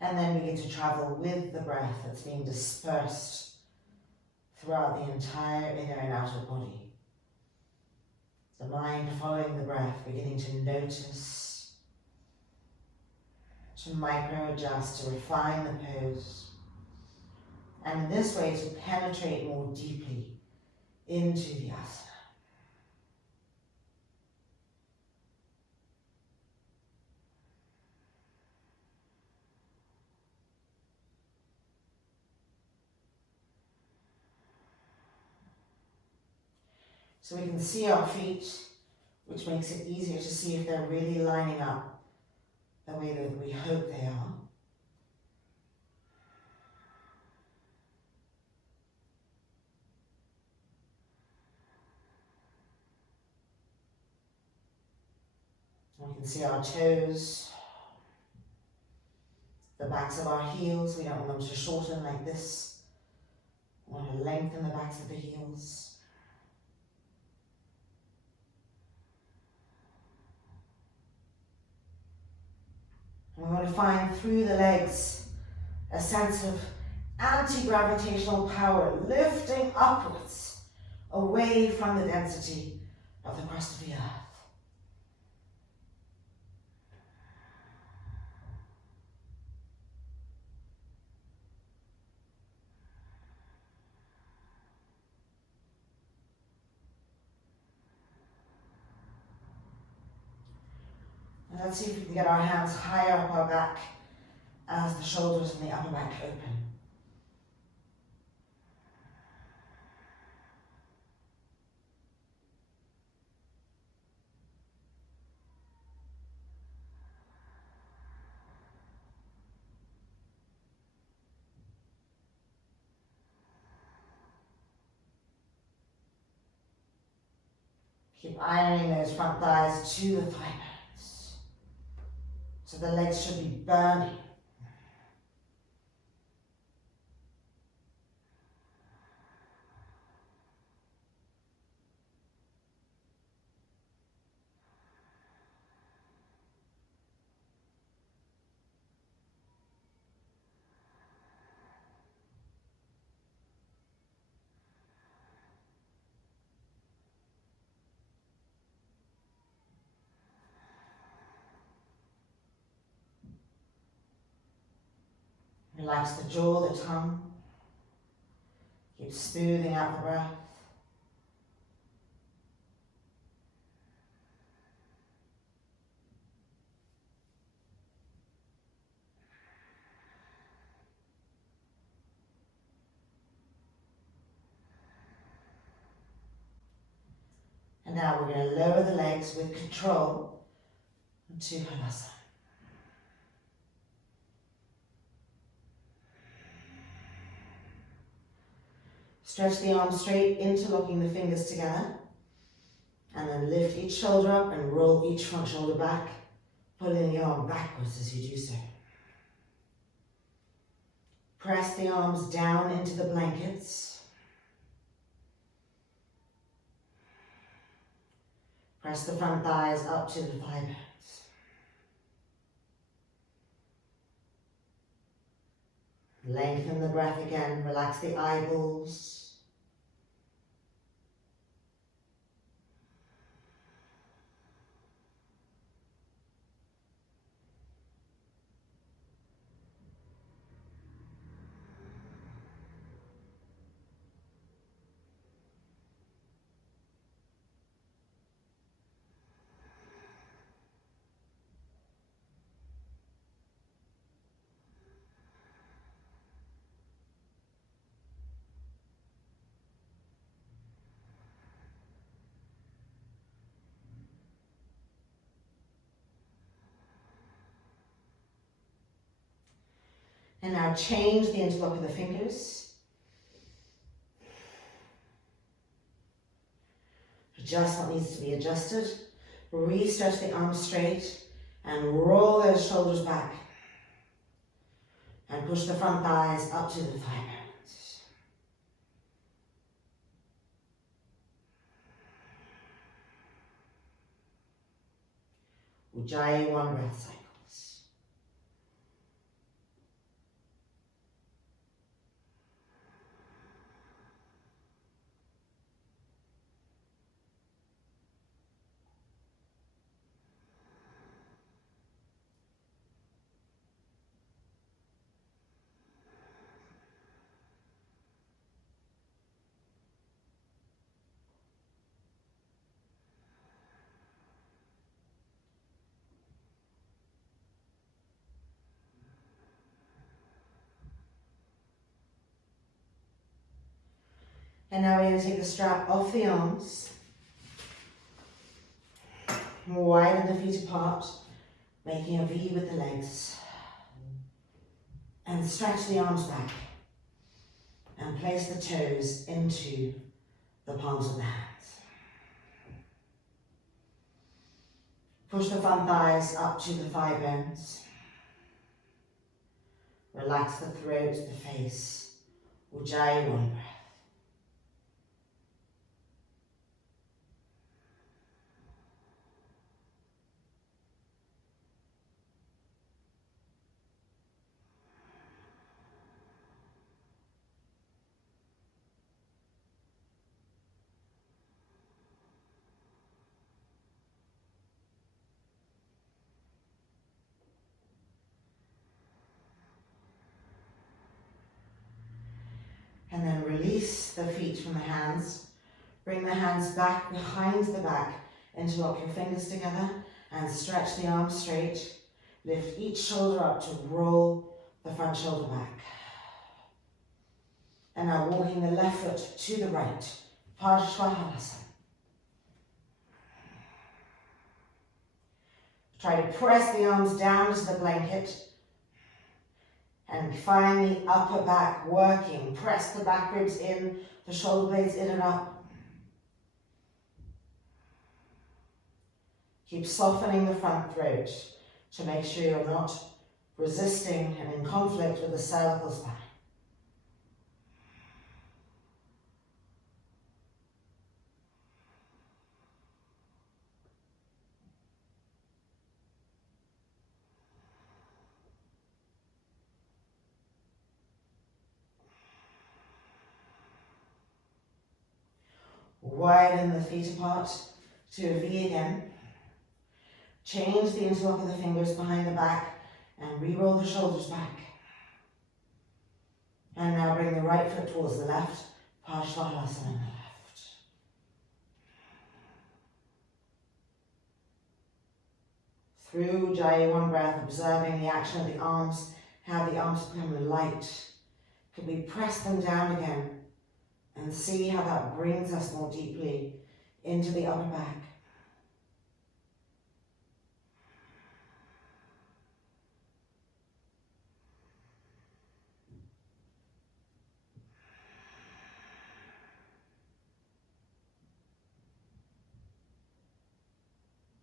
And then begin to travel with the breath that's being dispersed throughout the entire inner and outer body. The mind following the breath, beginning to notice, to micro-adjust, to refine the pose. And in this way to penetrate more deeply into the asana. So we can see our feet, which makes it easier to see if they're really lining up the way that we hope they are. We can see our toes, the backs of our heels. We don't want them to shorten like this. We want to lengthen the backs of the heels. And we want to find through the legs a sense of anti-gravitational power lifting upwards, away from the density of the crust of the earth. Let's see if we can get our hands higher up our back as the shoulders and the upper back open. Keep ironing those front thighs to the thigh bones. So the legs should be burning. Relax the jaw, the tongue. Keep smoothing out the breath. And now we're going to lower the legs with control to Halasana. Stretch the arms straight, interlocking the fingers together. And then lift each shoulder up and roll each front shoulder back, pulling the arm backwards as you do so. Press the arms down into the blankets. Press the front thighs up to the thigh bones. Lengthen the breath again, relax the eyeballs. And now change the interlock of the fingers. Adjust what needs to be adjusted. Re-stretch the arms straight and roll those shoulders back. And push the front thighs up to the thigh bones. Ujjayi 1 breath cycle. And now we're going to take the strap off the arms. Widen the feet apart, making a V with the legs. And stretch the arms back. And place the toes into the palms of the hands. Push the front thighs up to the thigh bones. Relax the throat, the face. Ujjayi 1 breath. And then release the feet from the hands. Bring the hands back behind the back. Interlock your fingers together And stretch the arms straight. Lift each shoulder up to roll the front shoulder back. And now walking the left foot to the right. Parsva Halasana. Try to press the arms down to the blanket and find the upper back working. Press the back ribs in, the shoulder blades in and up. Keep softening the front throat to make sure you're not resisting and in conflict with the cervical spine. Widen the feet apart to a V again. Change the interlock of the fingers behind the back and re-roll the shoulders back. And now bring the right foot towards the left. Parsva Halasana on the left. Through Jai breath, observing the action of the arms, how the arms become light. Could we press them down again and see how that brings us more deeply into the upper back.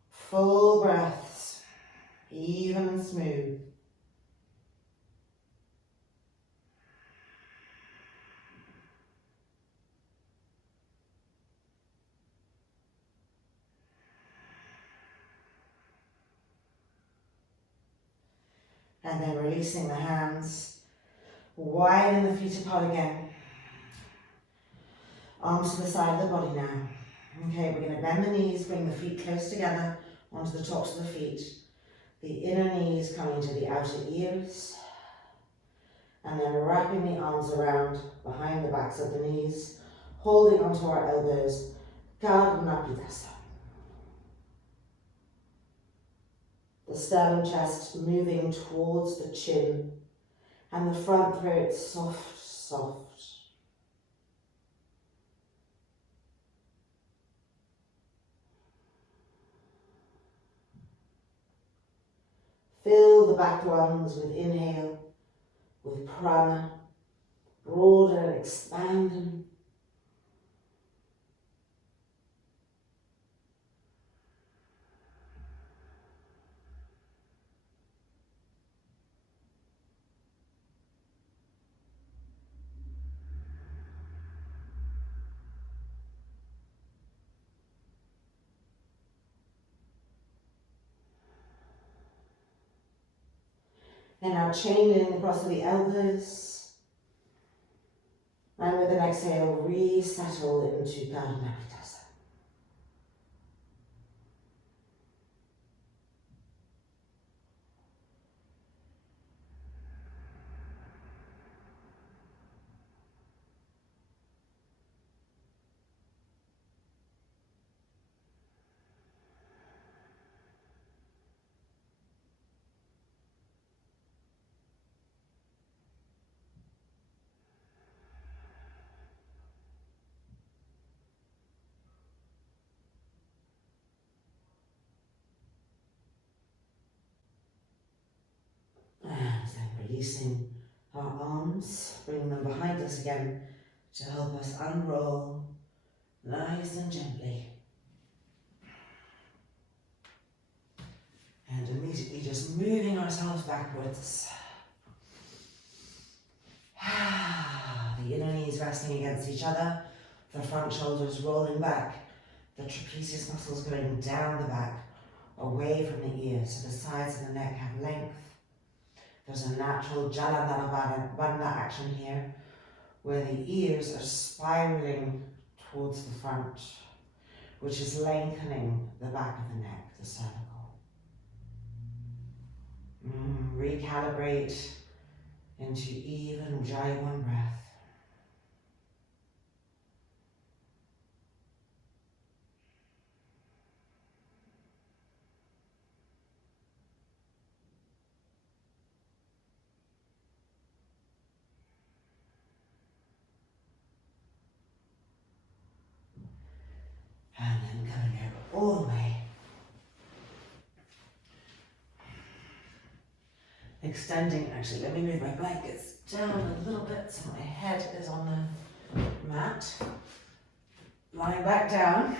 Full breaths, even and smooth. And then releasing the hands, widen the feet apart again. Arms to the side of the body now. Okay, we're going to bend the knees, bring the feet close together onto the tops of the feet. The inner knees coming to the outer ears. And then wrapping the arms around behind the backs of the knees, holding onto our elbows. Pigeon. The sternum chest moving towards the chin and the front throat soft, soft. Fill the back lungs with inhale, with prana, broaden and expand them. And now chain in across the elbows. And with an exhale, resettle into Marichyasana. Releasing our arms, bringing them behind us again to help us unroll nice and gently. And immediately just moving ourselves backwards. The inner knees resting against each other, the front shoulders rolling back, the trapezius muscles going down the back, away from the ears, so the sides of the neck have length. There's a natural Bandha action here, where the ears are spiraling towards the front, which is lengthening the back of the neck, the cervical. Recalibrate into even Ujjayi breath. extending. Actually, let me move my blankets down a little bit so my head is on the mat. Lying back down,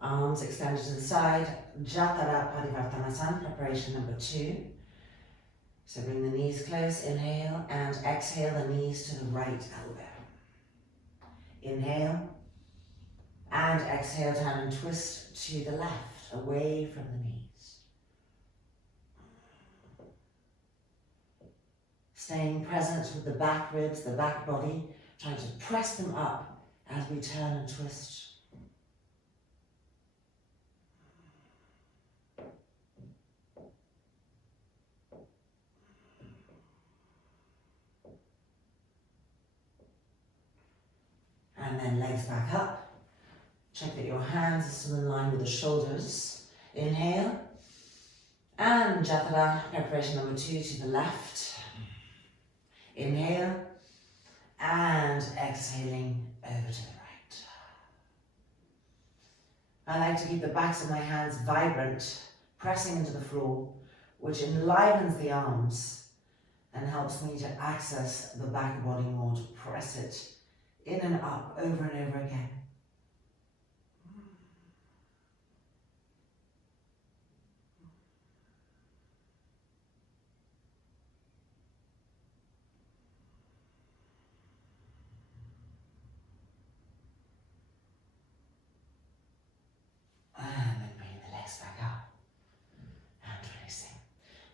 arms extended to the side, Jathara Parivartanasana, preparation number 2. So bring the knees close, inhale, and exhale the knees to the right elbow. Inhale, and exhale, turn and twist to the left, away from the knees. Staying present with the back ribs, the back body, trying to press them up as we turn and twist. And then legs back up. Check that your hands are still in line with the shoulders. Inhale. And Jathara, preparation number 2 to the left. Inhale. And exhaling over to the right. I like to keep the backs of my hands vibrant, pressing into the floor, which enlivens the arms and helps me to access the back body more, to press it in and up over and over again. And then bring the legs back up and releasing.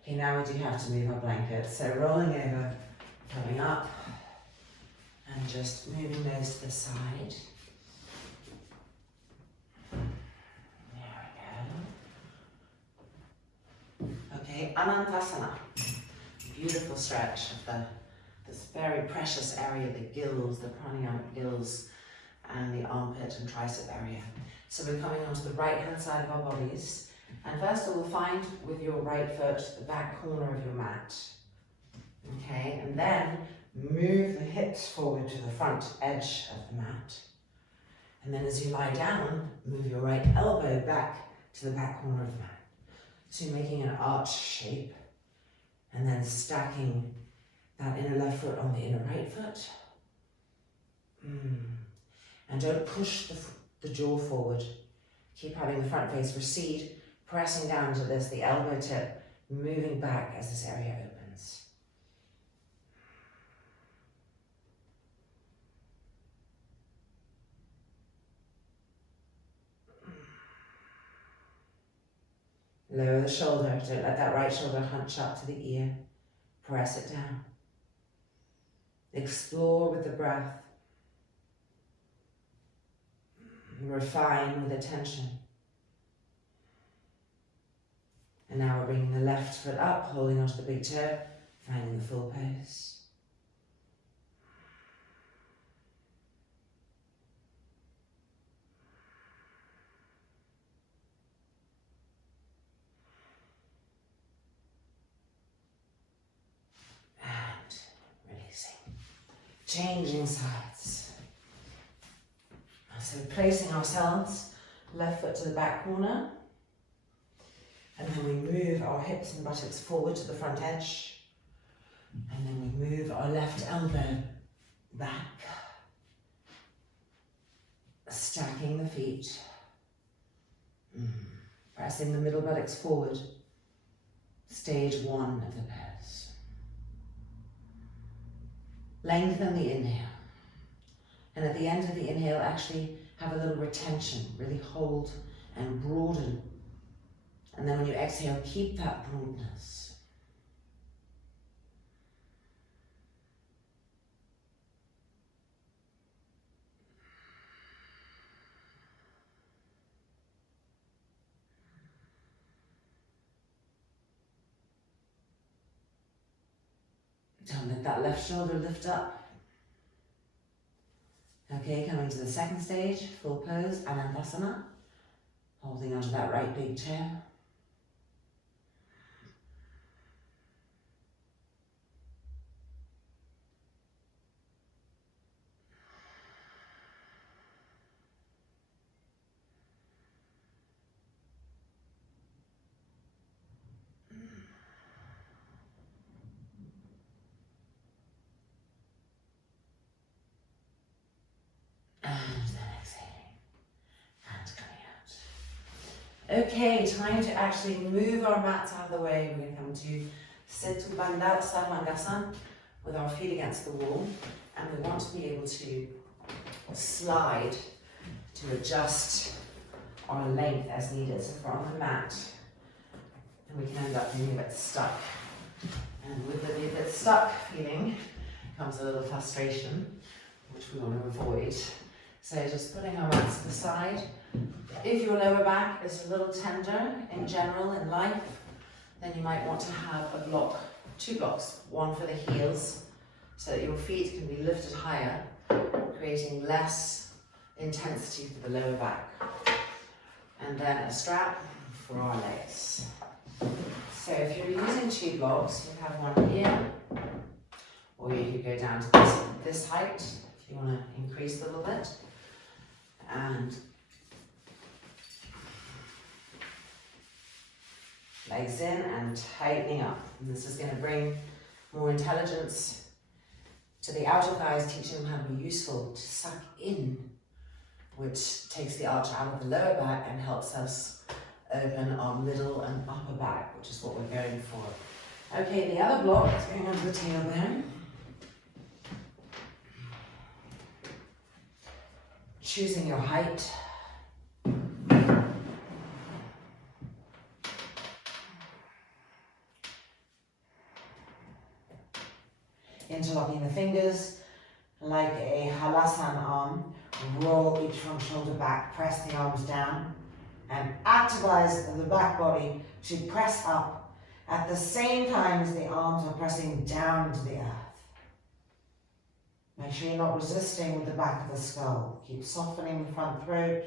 Okay, now we do have to move our blankets. So rolling over, coming up, and just moving those to the side. There we go. Okay, Anantasana. Beautiful stretch of this very precious area, the gills, the pranayamic gills, and the armpit and tricep area. So we're coming onto the right hand side of our bodies. And first of all, find with your right foot the back corner of your mat. Okay, and then move the hips forward to the front edge of the mat. And then as you lie down, move your right elbow back to the back corner of the mat. So you're making an arch shape, and then stacking that inner left foot on the inner right foot. And don't push the jaw forward. Keep having the front face recede, pressing down to this, the elbow tip, moving back as this area opens. Lower the shoulder, don't let that right shoulder hunch up to the ear. Press it down. Explore with the breath. Refine with attention. And now we're bringing the left foot up, holding onto the big toe, finding the full pose. Changing sides. So placing ourselves, left foot to the back corner, and then we move our hips and buttocks forward to the front edge, and then we move our left elbow back, stacking the feet, pressing the middle buttocks forward, stage 1 of the pose. Lengthen the inhale. And at the end of the inhale, actually have a little retention. Really hold and broaden. And then when you exhale, keep that broadness. Don't let that left shoulder lift up. Okay, coming to the second stage, full pose, Anantasana. Holding onto that right big toe. Okay, time to actually move our mats out of the way. We're going to come to Situ Bandha Sarvangasana with our feet against the wall, and we want to be able to slide to adjust our length as needed. So if we're on the mat, and we can end up being a bit stuck. And with the being a bit stuck feeling comes a little frustration, which we want to avoid. So just putting our mats to the side. If your lower back is a little tender in general in life, then you might want to have a block, 2 blocks, one for the heels, so that your feet can be lifted higher, creating less intensity for the lower back. And then a strap for our legs. So if you're using 2 blocks, you have one here, or you could go down to this height if you want to increase a little bit. And legs in and tightening up. And this is going to bring more intelligence to the outer thighs, teaching them how to be useful, to suck in, which takes the arch out of the lower back and helps us open our middle and upper back, which is what we're going for. Okay, the other block is going onto the tailbone. Choosing your height. Interlocking the fingers like a halasana arm. Roll each front shoulder back, press the arms down, and activize the back body to press up at the same time as the arms are pressing down into the earth. Make sure you're not resisting with the back of the skull. Keep softening the front throat.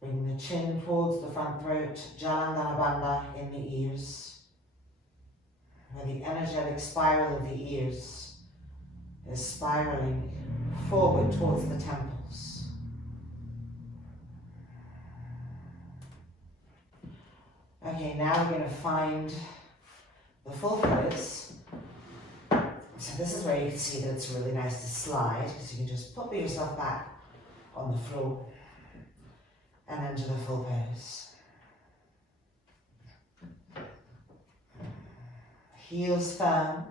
Bring the chin towards the front throat. Jalandhara Bandha in the ears, where the energetic spiral of the ears is spiraling forward towards the temples. Okay, now we're going to find the full pose. So this is where you can see that it's really nice to slide, because you can just pop yourself back on the floor and into the full pose. Heels firm,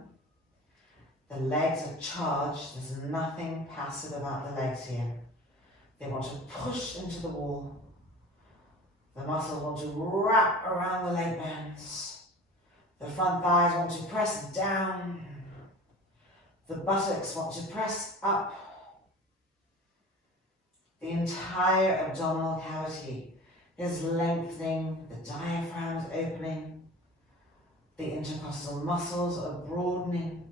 the legs are charged, there's nothing passive about the legs here. They want to push into the wall. The muscles want to wrap around the leg bones. The front thighs want to press down. The buttocks want to press up. The entire abdominal cavity is lengthening, the diaphragm is opening, the intercostal muscles are broadening.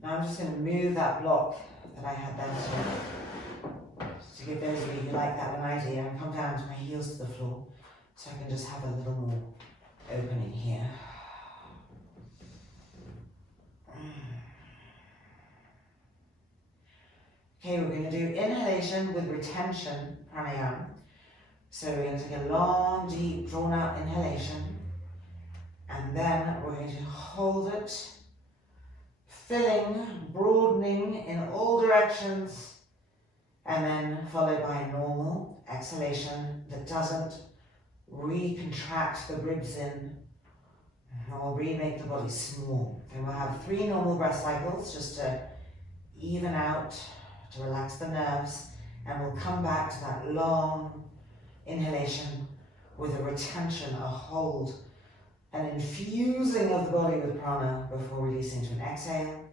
Now I'm just going to move that block that I had there to give those of you who like that an idea, and come down to my heels to the floor so I can just have a little more opening here. Okay, we're going to do inhalation with retention pranayama. So we're going to take a long, deep, drawn out inhalation, and then we're going to hold it, filling, broadening in all directions, and then followed by a normal exhalation that doesn't recontract the ribs in or remake the body small. Then we'll have 3 normal breath cycles just to even out, to relax the nerves, and we'll come back to that long inhalation with a retention, a hold, an infusing of the body with prana before releasing to an exhale,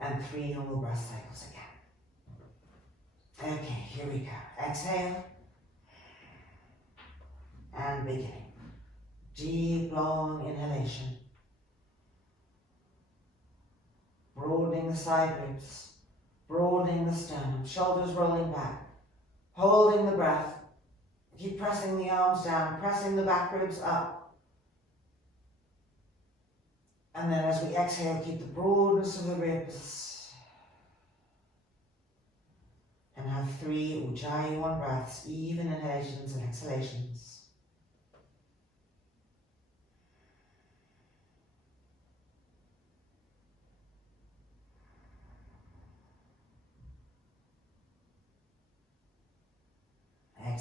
and 3 normal breath cycles again. Okay, here we go. Exhale, and beginning. Deep, long inhalation. Broadening the side ribs, broadening the sternum, shoulders rolling back, holding the breath. Keep pressing the arms down, pressing the back ribs up. And then as we exhale, keep the broadness of the ribs. And have 3 Ujjayi 1 breaths, even inhalations and exhalations.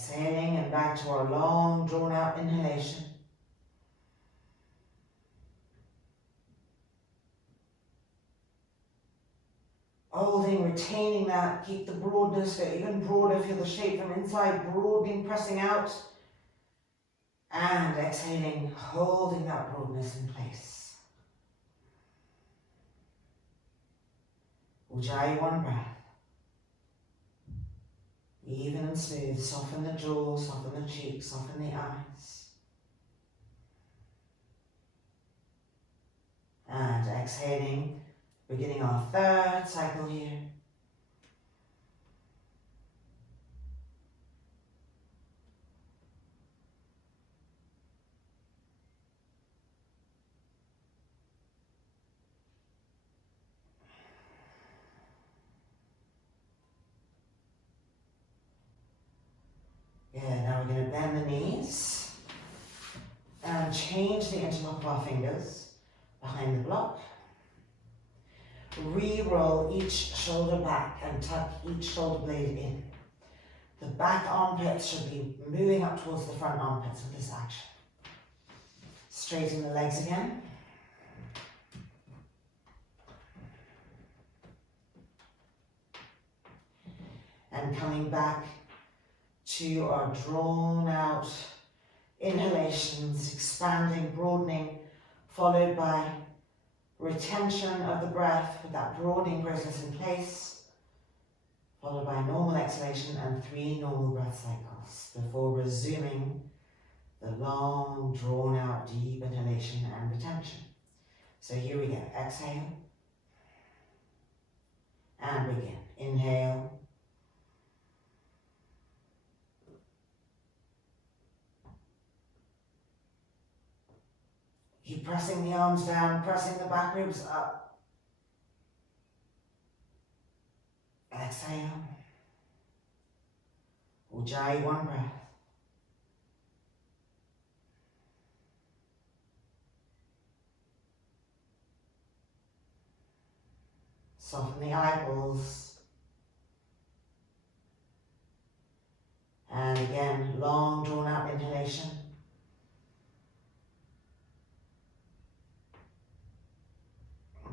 Exhaling and back to our long, drawn out inhalation. Holding, retaining that, keep the broadness, go even broader, feel the shape from inside, broadening, pressing out. And exhaling, holding that broadness in place. Ujjayi, one breath. Even and smooth, soften the jaw, soften the cheeks, soften the eyes. And exhaling, beginning our third cycle here. Yeah, now we're going to bend the knees and change the interlock of our fingers behind the block. Re-roll each shoulder back and tuck each shoulder blade in. The back armpits should be moving up towards the front armpits with this action. Straighten the legs again. And coming back to our drawn out inhalations, expanding, broadening, followed by retention of the breath with that broadening process in place, followed by normal exhalation and 3 normal breath cycles before resuming the long, drawn out, deep inhalation and retention. So here we go. Exhale and begin. Inhale. Keep pressing the arms down, pressing the back ribs up. Exhale. Ujjayi, one breath. Soften the eyeballs. And again, long drawn out inhalation.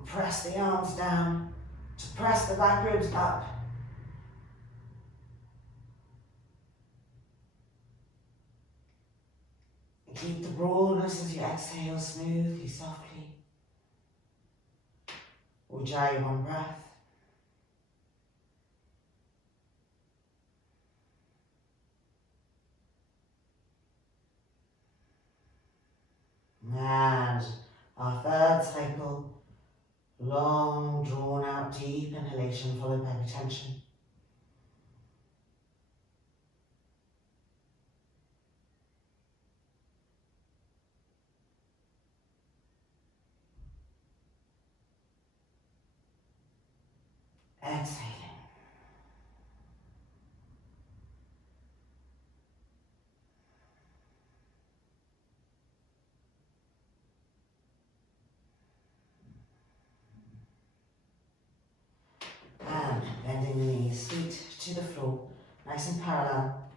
Press the arms down to press the back ribs up. Keep the broadness as you exhale smoothly, softly. Ujjayi, one breath. And our third cycle. Long, drawn out, deep inhalation followed by retention. Exhaling. And bending the knees, feet to the floor, nice and parallel.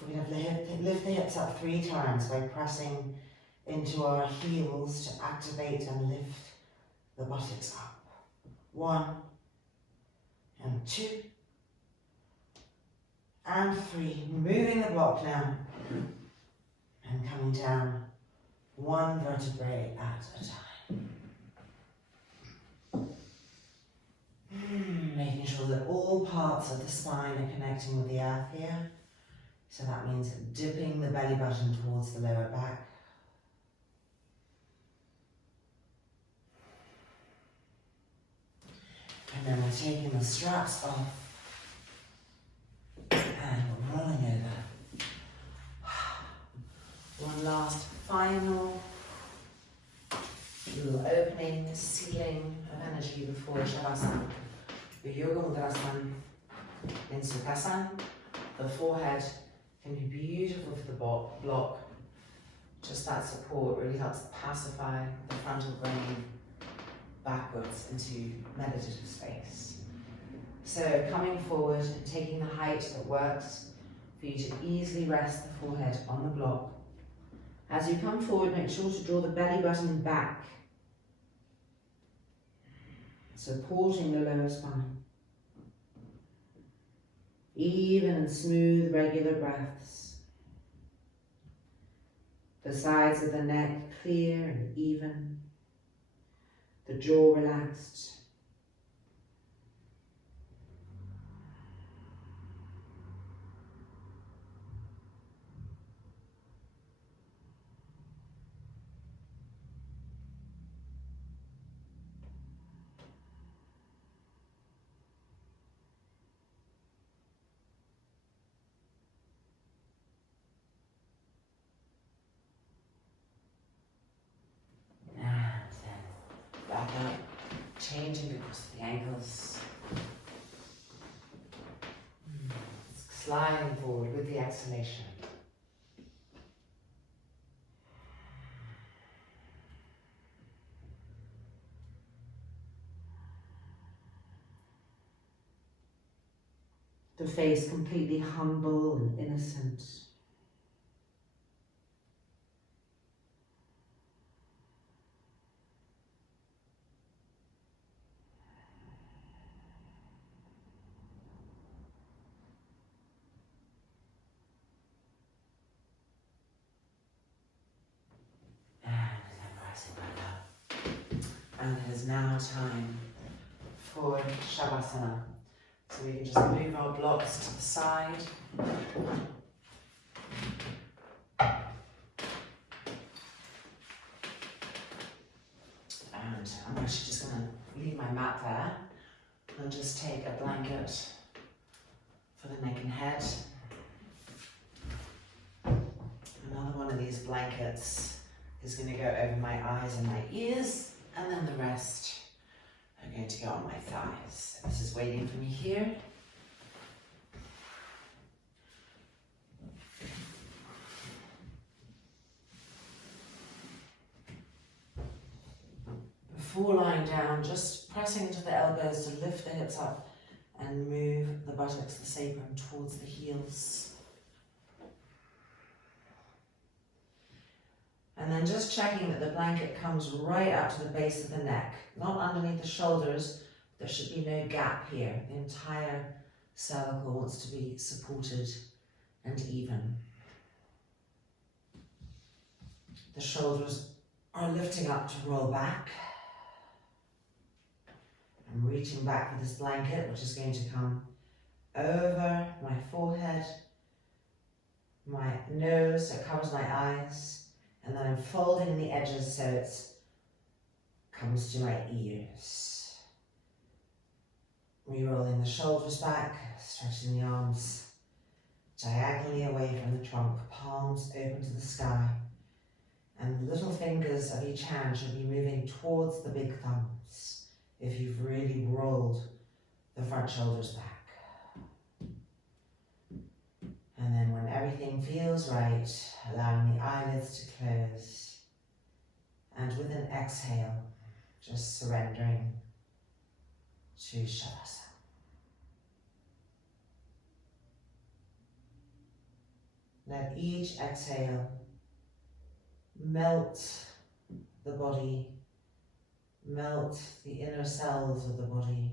We're going to lift the hips up 3 times by pressing into our heels to activate and lift the buttocks up. 1 and 2 and 3. Moving the block now and coming down 1 vertebrae at a time. Making sure that all parts of the spine are connecting with the earth here. So that means dipping the belly button towards the lower back. And then we're taking the straps off and we're rolling over. One last final little opening, sealing of energy before Shavasana. The Yoga Mudrasana in Sirasana. The forehead can be beautiful for the block. Just that support really helps pacify the frontal brain backwards into meditative space. So coming forward and taking the height that works for you to easily rest the forehead on the block. As you come forward, make sure to draw the belly button back, supporting the lower spine. Even and smooth, regular breaths. The sides of the neck clear and even. The jaw relaxed. Back up, changing across the ankles. Sliding forward with the exhalation. The face completely humble and innocent. And it is now time for Shavasana. So we can just move our blocks to the side. And I'm actually just going to leave my mat there and just take a blanket for the neck and head. Another one of these blankets is going to go over my eyes and my ears, and then the rest are going to go on my thighs. This is waiting for me here. Before lying down, just pressing into the elbows to lift the hips up and move the buttocks, the sacrum, towards the heels. And then just checking that the blanket comes right up to the base of the neck, not underneath the shoulders. There should be no gap here. The entire cervical wants to be supported and even. The shoulders are lifting up to roll back. I'm reaching back with this blanket, which is going to come over my forehead, my nose, so it covers my eyes. And then I'm folding the edges so it comes to my ears. Re-rolling the shoulders back, stretching the arms diagonally away from the trunk, palms open to the sky. And the little fingers of each hand should be moving towards the big thumbs if you've really rolled the front shoulders back. And then when everything feels right, allowing the eyelids to close. And with an exhale, just surrendering to Shavasana. Let each exhale melt the body, melt the inner cells of the body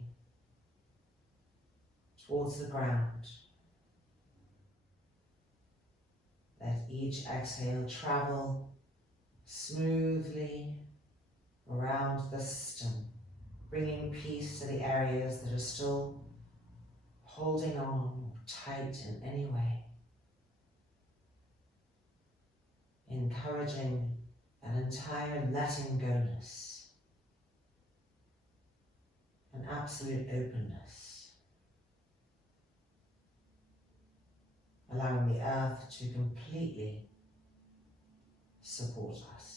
towards the ground. Let each exhale travel smoothly around the system, bringing peace to the areas that are still holding on tight in any way. Encouraging an entire letting go-ness, an absolute openness. Allowing the earth to completely support us.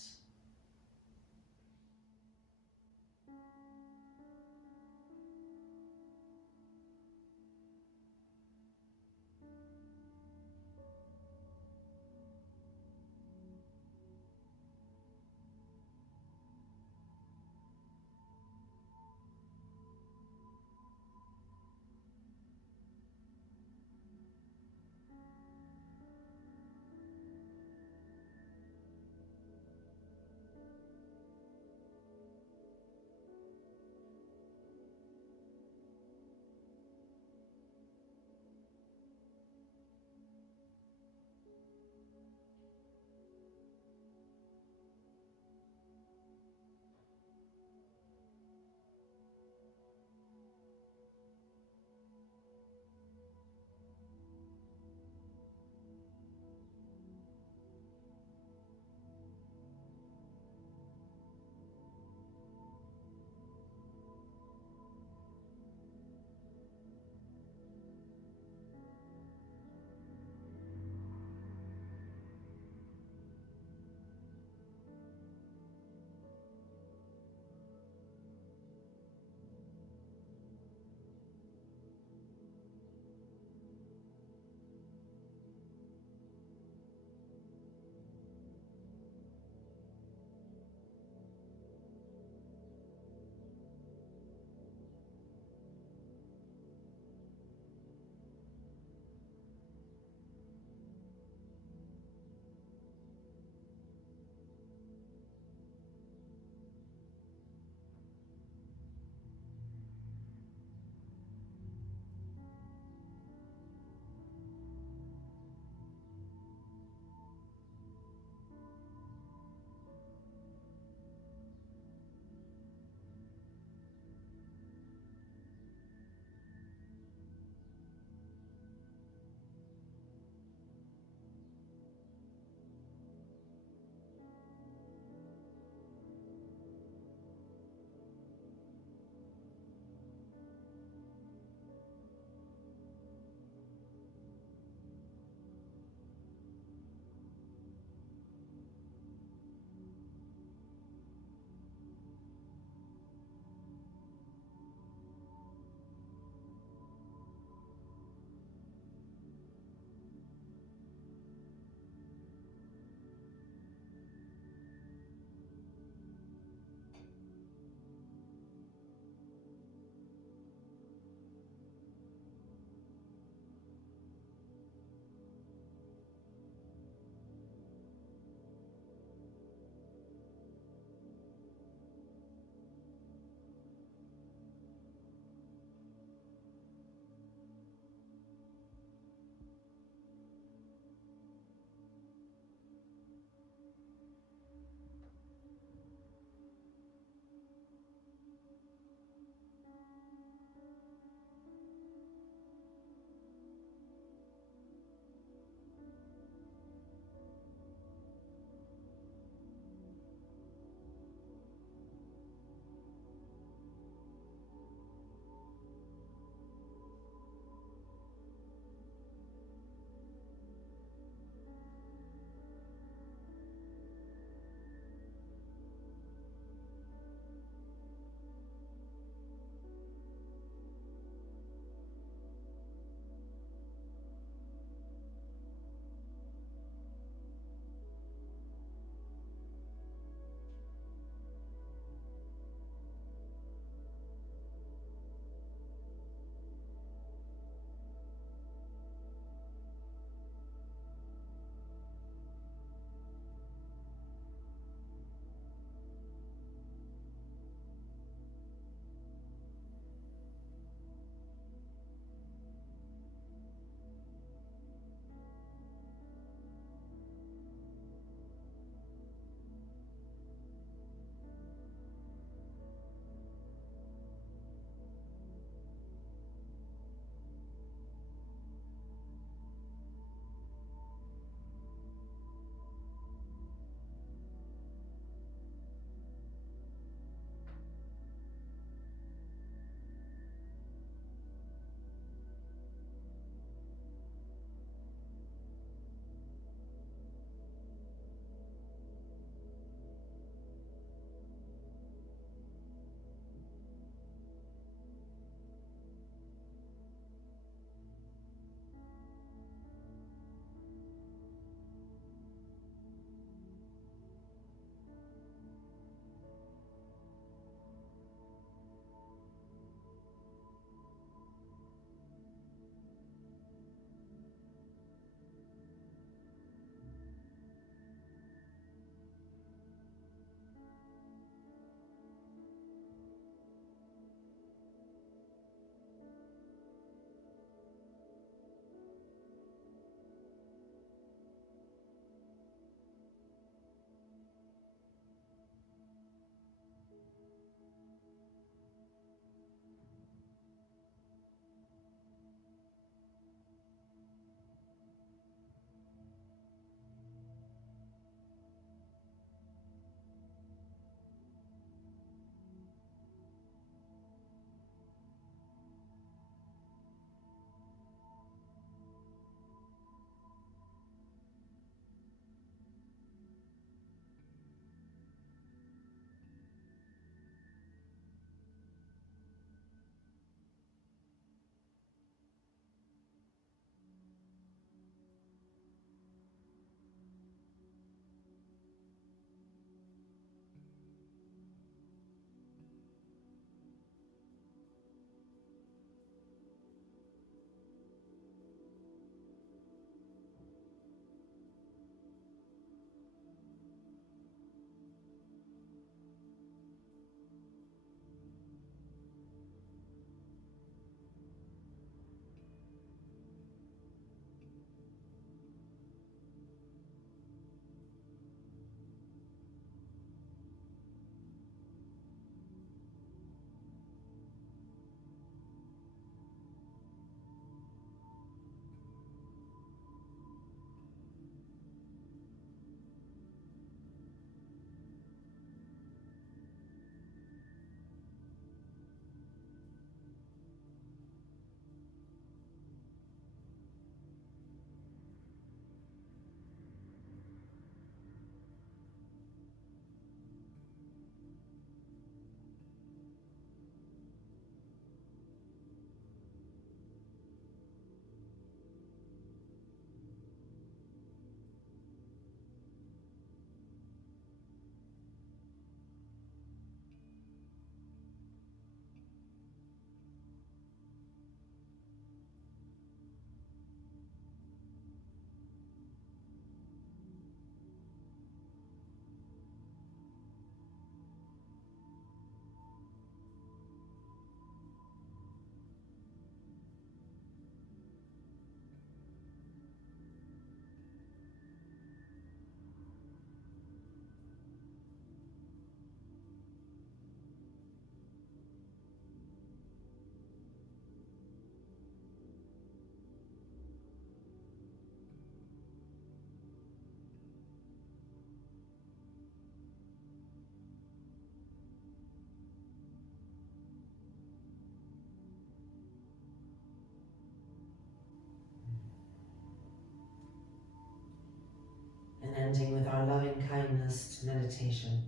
meditation.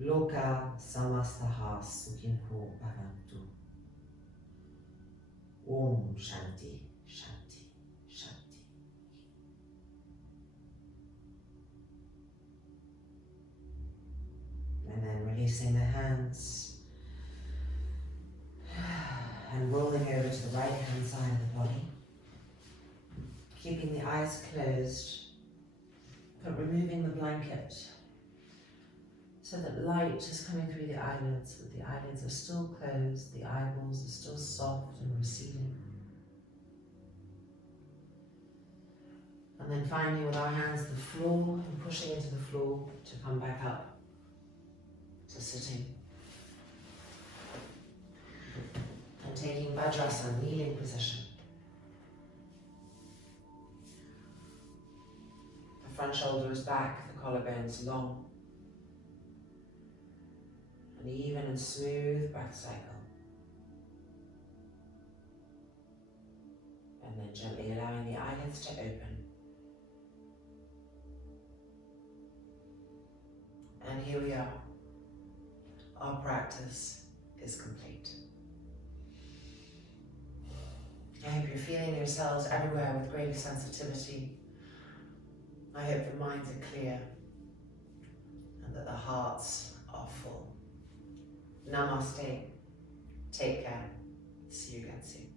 Loka samastaha sukhinho bhavantu. Om Shanti, Shanti, Shanti. And then releasing the hands and rolling over to the right hand side of the body. Keeping the eyes closed, but removing the blanket so that light is coming through the eyelids, but the eyelids are still closed, the eyeballs are still soft and receding. And then finally with our hands to the floor and pushing into the floor to come back up to sitting. And taking Vajrasana, kneeling position. The front shoulder is back, the collarbones long. An even and smooth breath cycle. And then gently allowing the eyelids to open. And here we are. Our practice is complete. I hope you're feeling yourselves everywhere with greater sensitivity. I hope the minds are clear and that the hearts are full. Namaste. Take care. See you again soon.